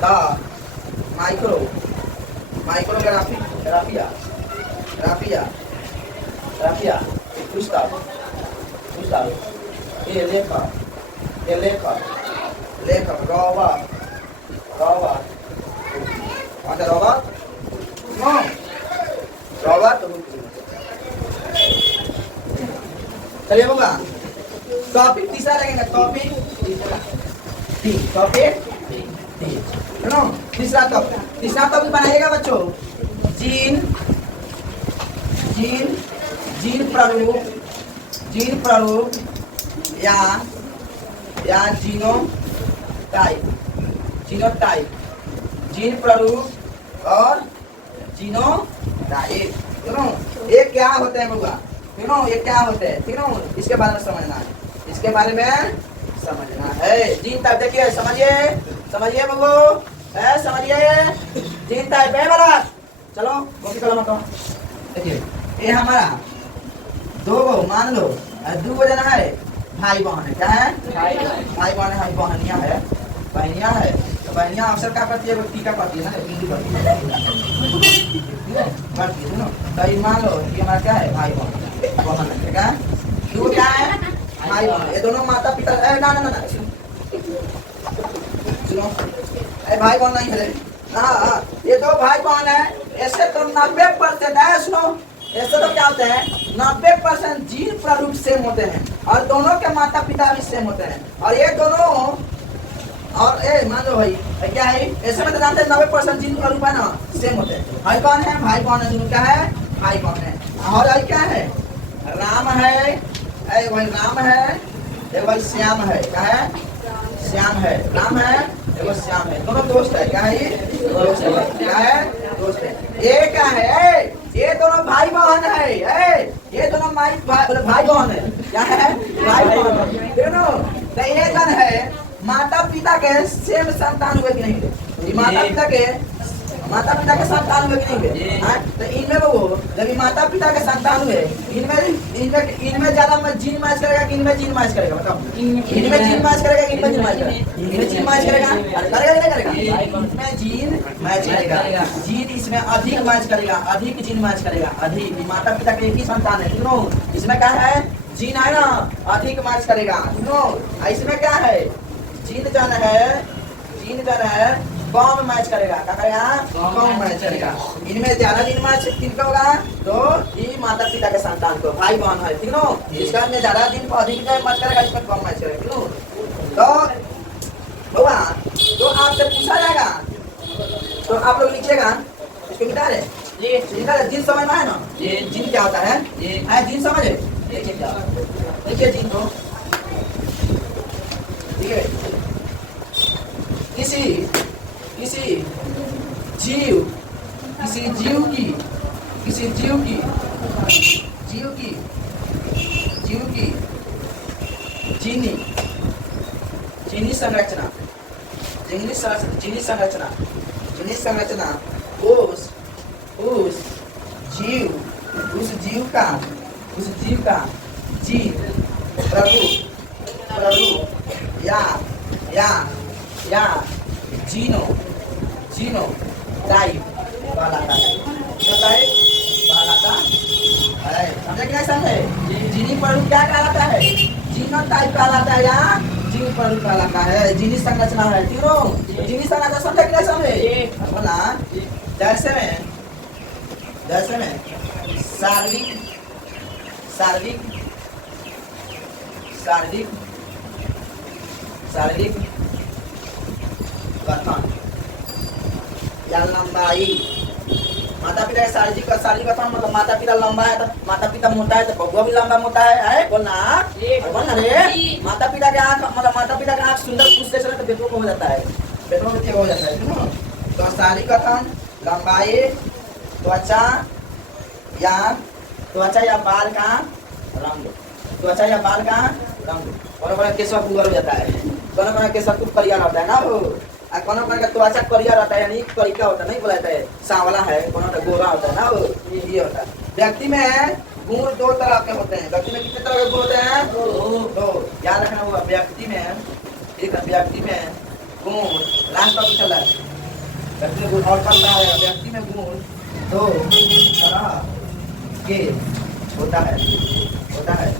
द माइक्रोग्राफिया पुस्तक ये लेखक रॉबर्ट चलिए होगा। टॉपिक तीसरा लगेगा। टॉपिक तीसरा टॉपिक बनाइएगा बच्चों। जीन जीन प्रारूप या जीनोटाइप जीन प्रारूप और जीनोटाइप तीनों ये क्या होते हैं बउआ तीनों ये क्या होते हैं तीनों इसके बारे में समझना है इसके बारे में समझना है जीन टाइप देखिए समझिए बबू समझिए जीन टाइप है बड़ा चलो कॉपी कलम हटाओ देखिए ये हमारा दो मान लो दो जना है भाई बहन है क्या है भाई बहन है बहनिया है तो बहनिया अक्सर क्या करती है टीका करती है ना हिंदी करती है तो ये मान लो कि हमारा क्या है भाई बहन है क्या दो क्या है भाई बहन ये दोनों माता पिता ना सुनो भाई बहन नहीं है हाँ ये दो भाई बहन है ऐसे तो 90% है सुनो ऐसे तो क्या होते हैं 90% जीन प्रारूप सेम होते हैं और दोनों के माता पिता भी सेम होते हैं और ये दोनों और मान लो भाई क्या है ऐसे में तो जानते हैं 90% जीन प्रारूप है ना सेम होते हैं भाई कौन है भाई बहन है दोनों क्या है भाई बहन है और क्या है राम है भाई राम है एक भाई श्याम है क्या है श्याम है राम है एगो श्याम है दोनों दोस्त है क्या है ये दोस्त है क्या है दोस्त है ये क्या है ये दोनों भाई बहन है ये दोनों भाई बहन है क्या है भाई बहन दोनों तो ये जन है माता पिता के सेम संतान हुए कि नहीं माता पिता के संतान हुए कि नहीं हुए तो इनमें वो जब माता पिता के संतान हुए इनमें ज्यादा जीन मैच करेगा कि इनमें जीन मैच करेगा बताओ इनमें जीन मैच करेगा कि इनमें जीन मैच करेगा इनमें जीन मैच करेगा इनमें जीन मैच करेगा जीन इसमें अधिक मैच करेगा अधिक जीन मैच करेगा अधिक माता पिता के एक ही संतान है सुनो इसमें क्या है जीन है ना अधिक मैच करेगा सुनो इसमें क्या है जीन जन है कम मैच करेगा क्या करेगा कम मैच करेगा इनमें ज्यादा दिन मैच किनका होगा तो ये माता पिता के संतान को भाई बहन है ठीक नो इसका में ज्यादा दिन को अधिक मैच करेगा इसमें कम मैच करेगा ठीक नो तो बाबा तो आपसे पूछा जाएगा तो आप लोग लिखिएगा इसको मिटा रहे जी जीन समझ में है ना जीन क्या होता है जीन समझे देखिए जीन को ठीक है किसी जीव की जीनी संरचना उस जीव का जीन प्रारूप या जीनो टाइप कहलाता है समझे क्या समझे जीनी प्रारूप क्या कहलाता है जीनो टाइप कहलाता है या जीन प्रारूप कहलाता है जीनी संरचना है तीनों जीनी संरचना समझे क्या समझे बोला जैसे में शारीरिक गठन या लंबाई माता पिता के शारीरिक गठन मतलब माता पिता लंबा है तो माता पिता मोटा है तो बबुआ भी लंबा मोटा है बोलना रे माता पिता के आँख मतलब माता पिता का आँख सुंदर पुष्ट से तो बेटों को हो जाता है बेटों में हो जाता है तो शारीरिक गठन लंबाई त्वचा या बाल का रंग बड़ा केसवा पुअर हो जाता है कोना केसवा खूब करिया रहता है ना वो कोना का त्वचा करिया रहता है यानी करिका होता नहीं बोला जाता है सांवला है कोना का गोरा होता है ना वो ये होता है व्यक्ति में गुण दो तरह के होते हैं व्यक्ति में कितने तरह के गुण होते हैं दो याद रखना होगा व्यक्ति में गुण लास्ट टॉपिक चल रहा है व्यक्ति में गुण और चलता है व्यक्ति में गुण दो तरह के होता है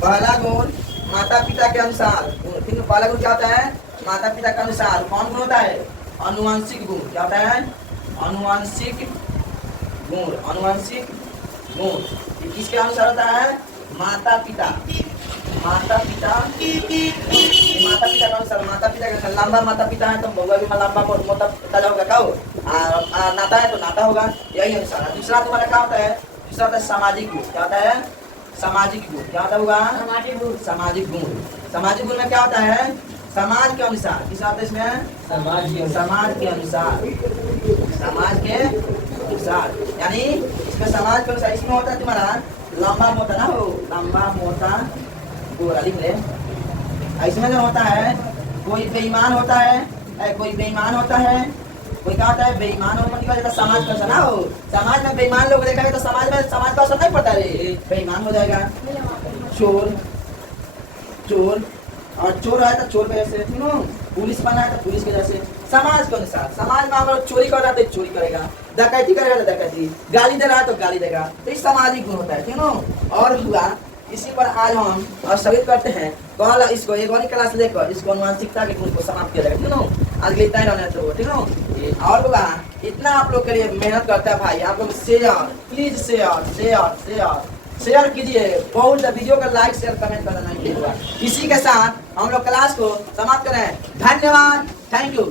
पहला गुण माता पिता के अनुसार पहला गुण क्या होता है माता पिता के अनुसार कौन गुण होता है अनुवांशिक गुण क्या होता है अनुवांशिक गुण किसके अनुसार होता है माता पिता के अनुसार माता पिता के लंबा माता पिता है तो बउआ भी लंबा मोटा ताजा होगा क्या हो नाता है तो नाता होगा यही अनुसार दूसरा तुम्हारा क्या होता है दूसरा होता है सामाजिक गुण क्या होता है सामाजिक गुण। क्या होता होगा? सामाजिक गुण। सामाजिक गुण में क्या होता है? समाज के अनुसार। किस आता है इसमें? समाज के अनुसार। समाज के अनुसार यानी इसमें समाज के अनुसार इसमें होता है तुम्हारा लंबा मोटा ना हो, लंबा मोटा गोरा लिख ले। इसमें जो होता है कोई बेईमान होता है, कोई बेईमान होता है, कोई क्या होता है बेईमान हो मतलब समाज का ना हो। समाज में बेईमान लोग देखा तो समाज का असर नहीं पड़ता रे, बेईमान हो जाएगा। चोर, चोर और चोर है तो चोर के जैसे, पुलिस बना है तो पुलिस के जैसे। समाज के अनुसार, समाज में अगर चोरी कर रहा है तो चोरी करेगा, डकैती करेगा तो डकैती, गाली दे रहा है तो गाली देगा। तो इस सामाजिक गुण होता है, ठीक है। और हुआ इसी पर आज हम स्थगित करते हैं। कल इसको एक और क्लास लेकर इसको अनुवांशिकता के गुण को समाप्त किया जाएगा, ठीक है। आज लेता ही रहना तो, ठीक है। और होगा इतना आप लोग के लिए मेहनत करता है भाई, आप लोग share please share share share share कीजिए। बहुत वीडियो का लाइक शेयर कमेंट करना नहीं होगा। इसी के साथ हम लोग क्लास को समाप्त करें। धन्यवाद, थैंक यू।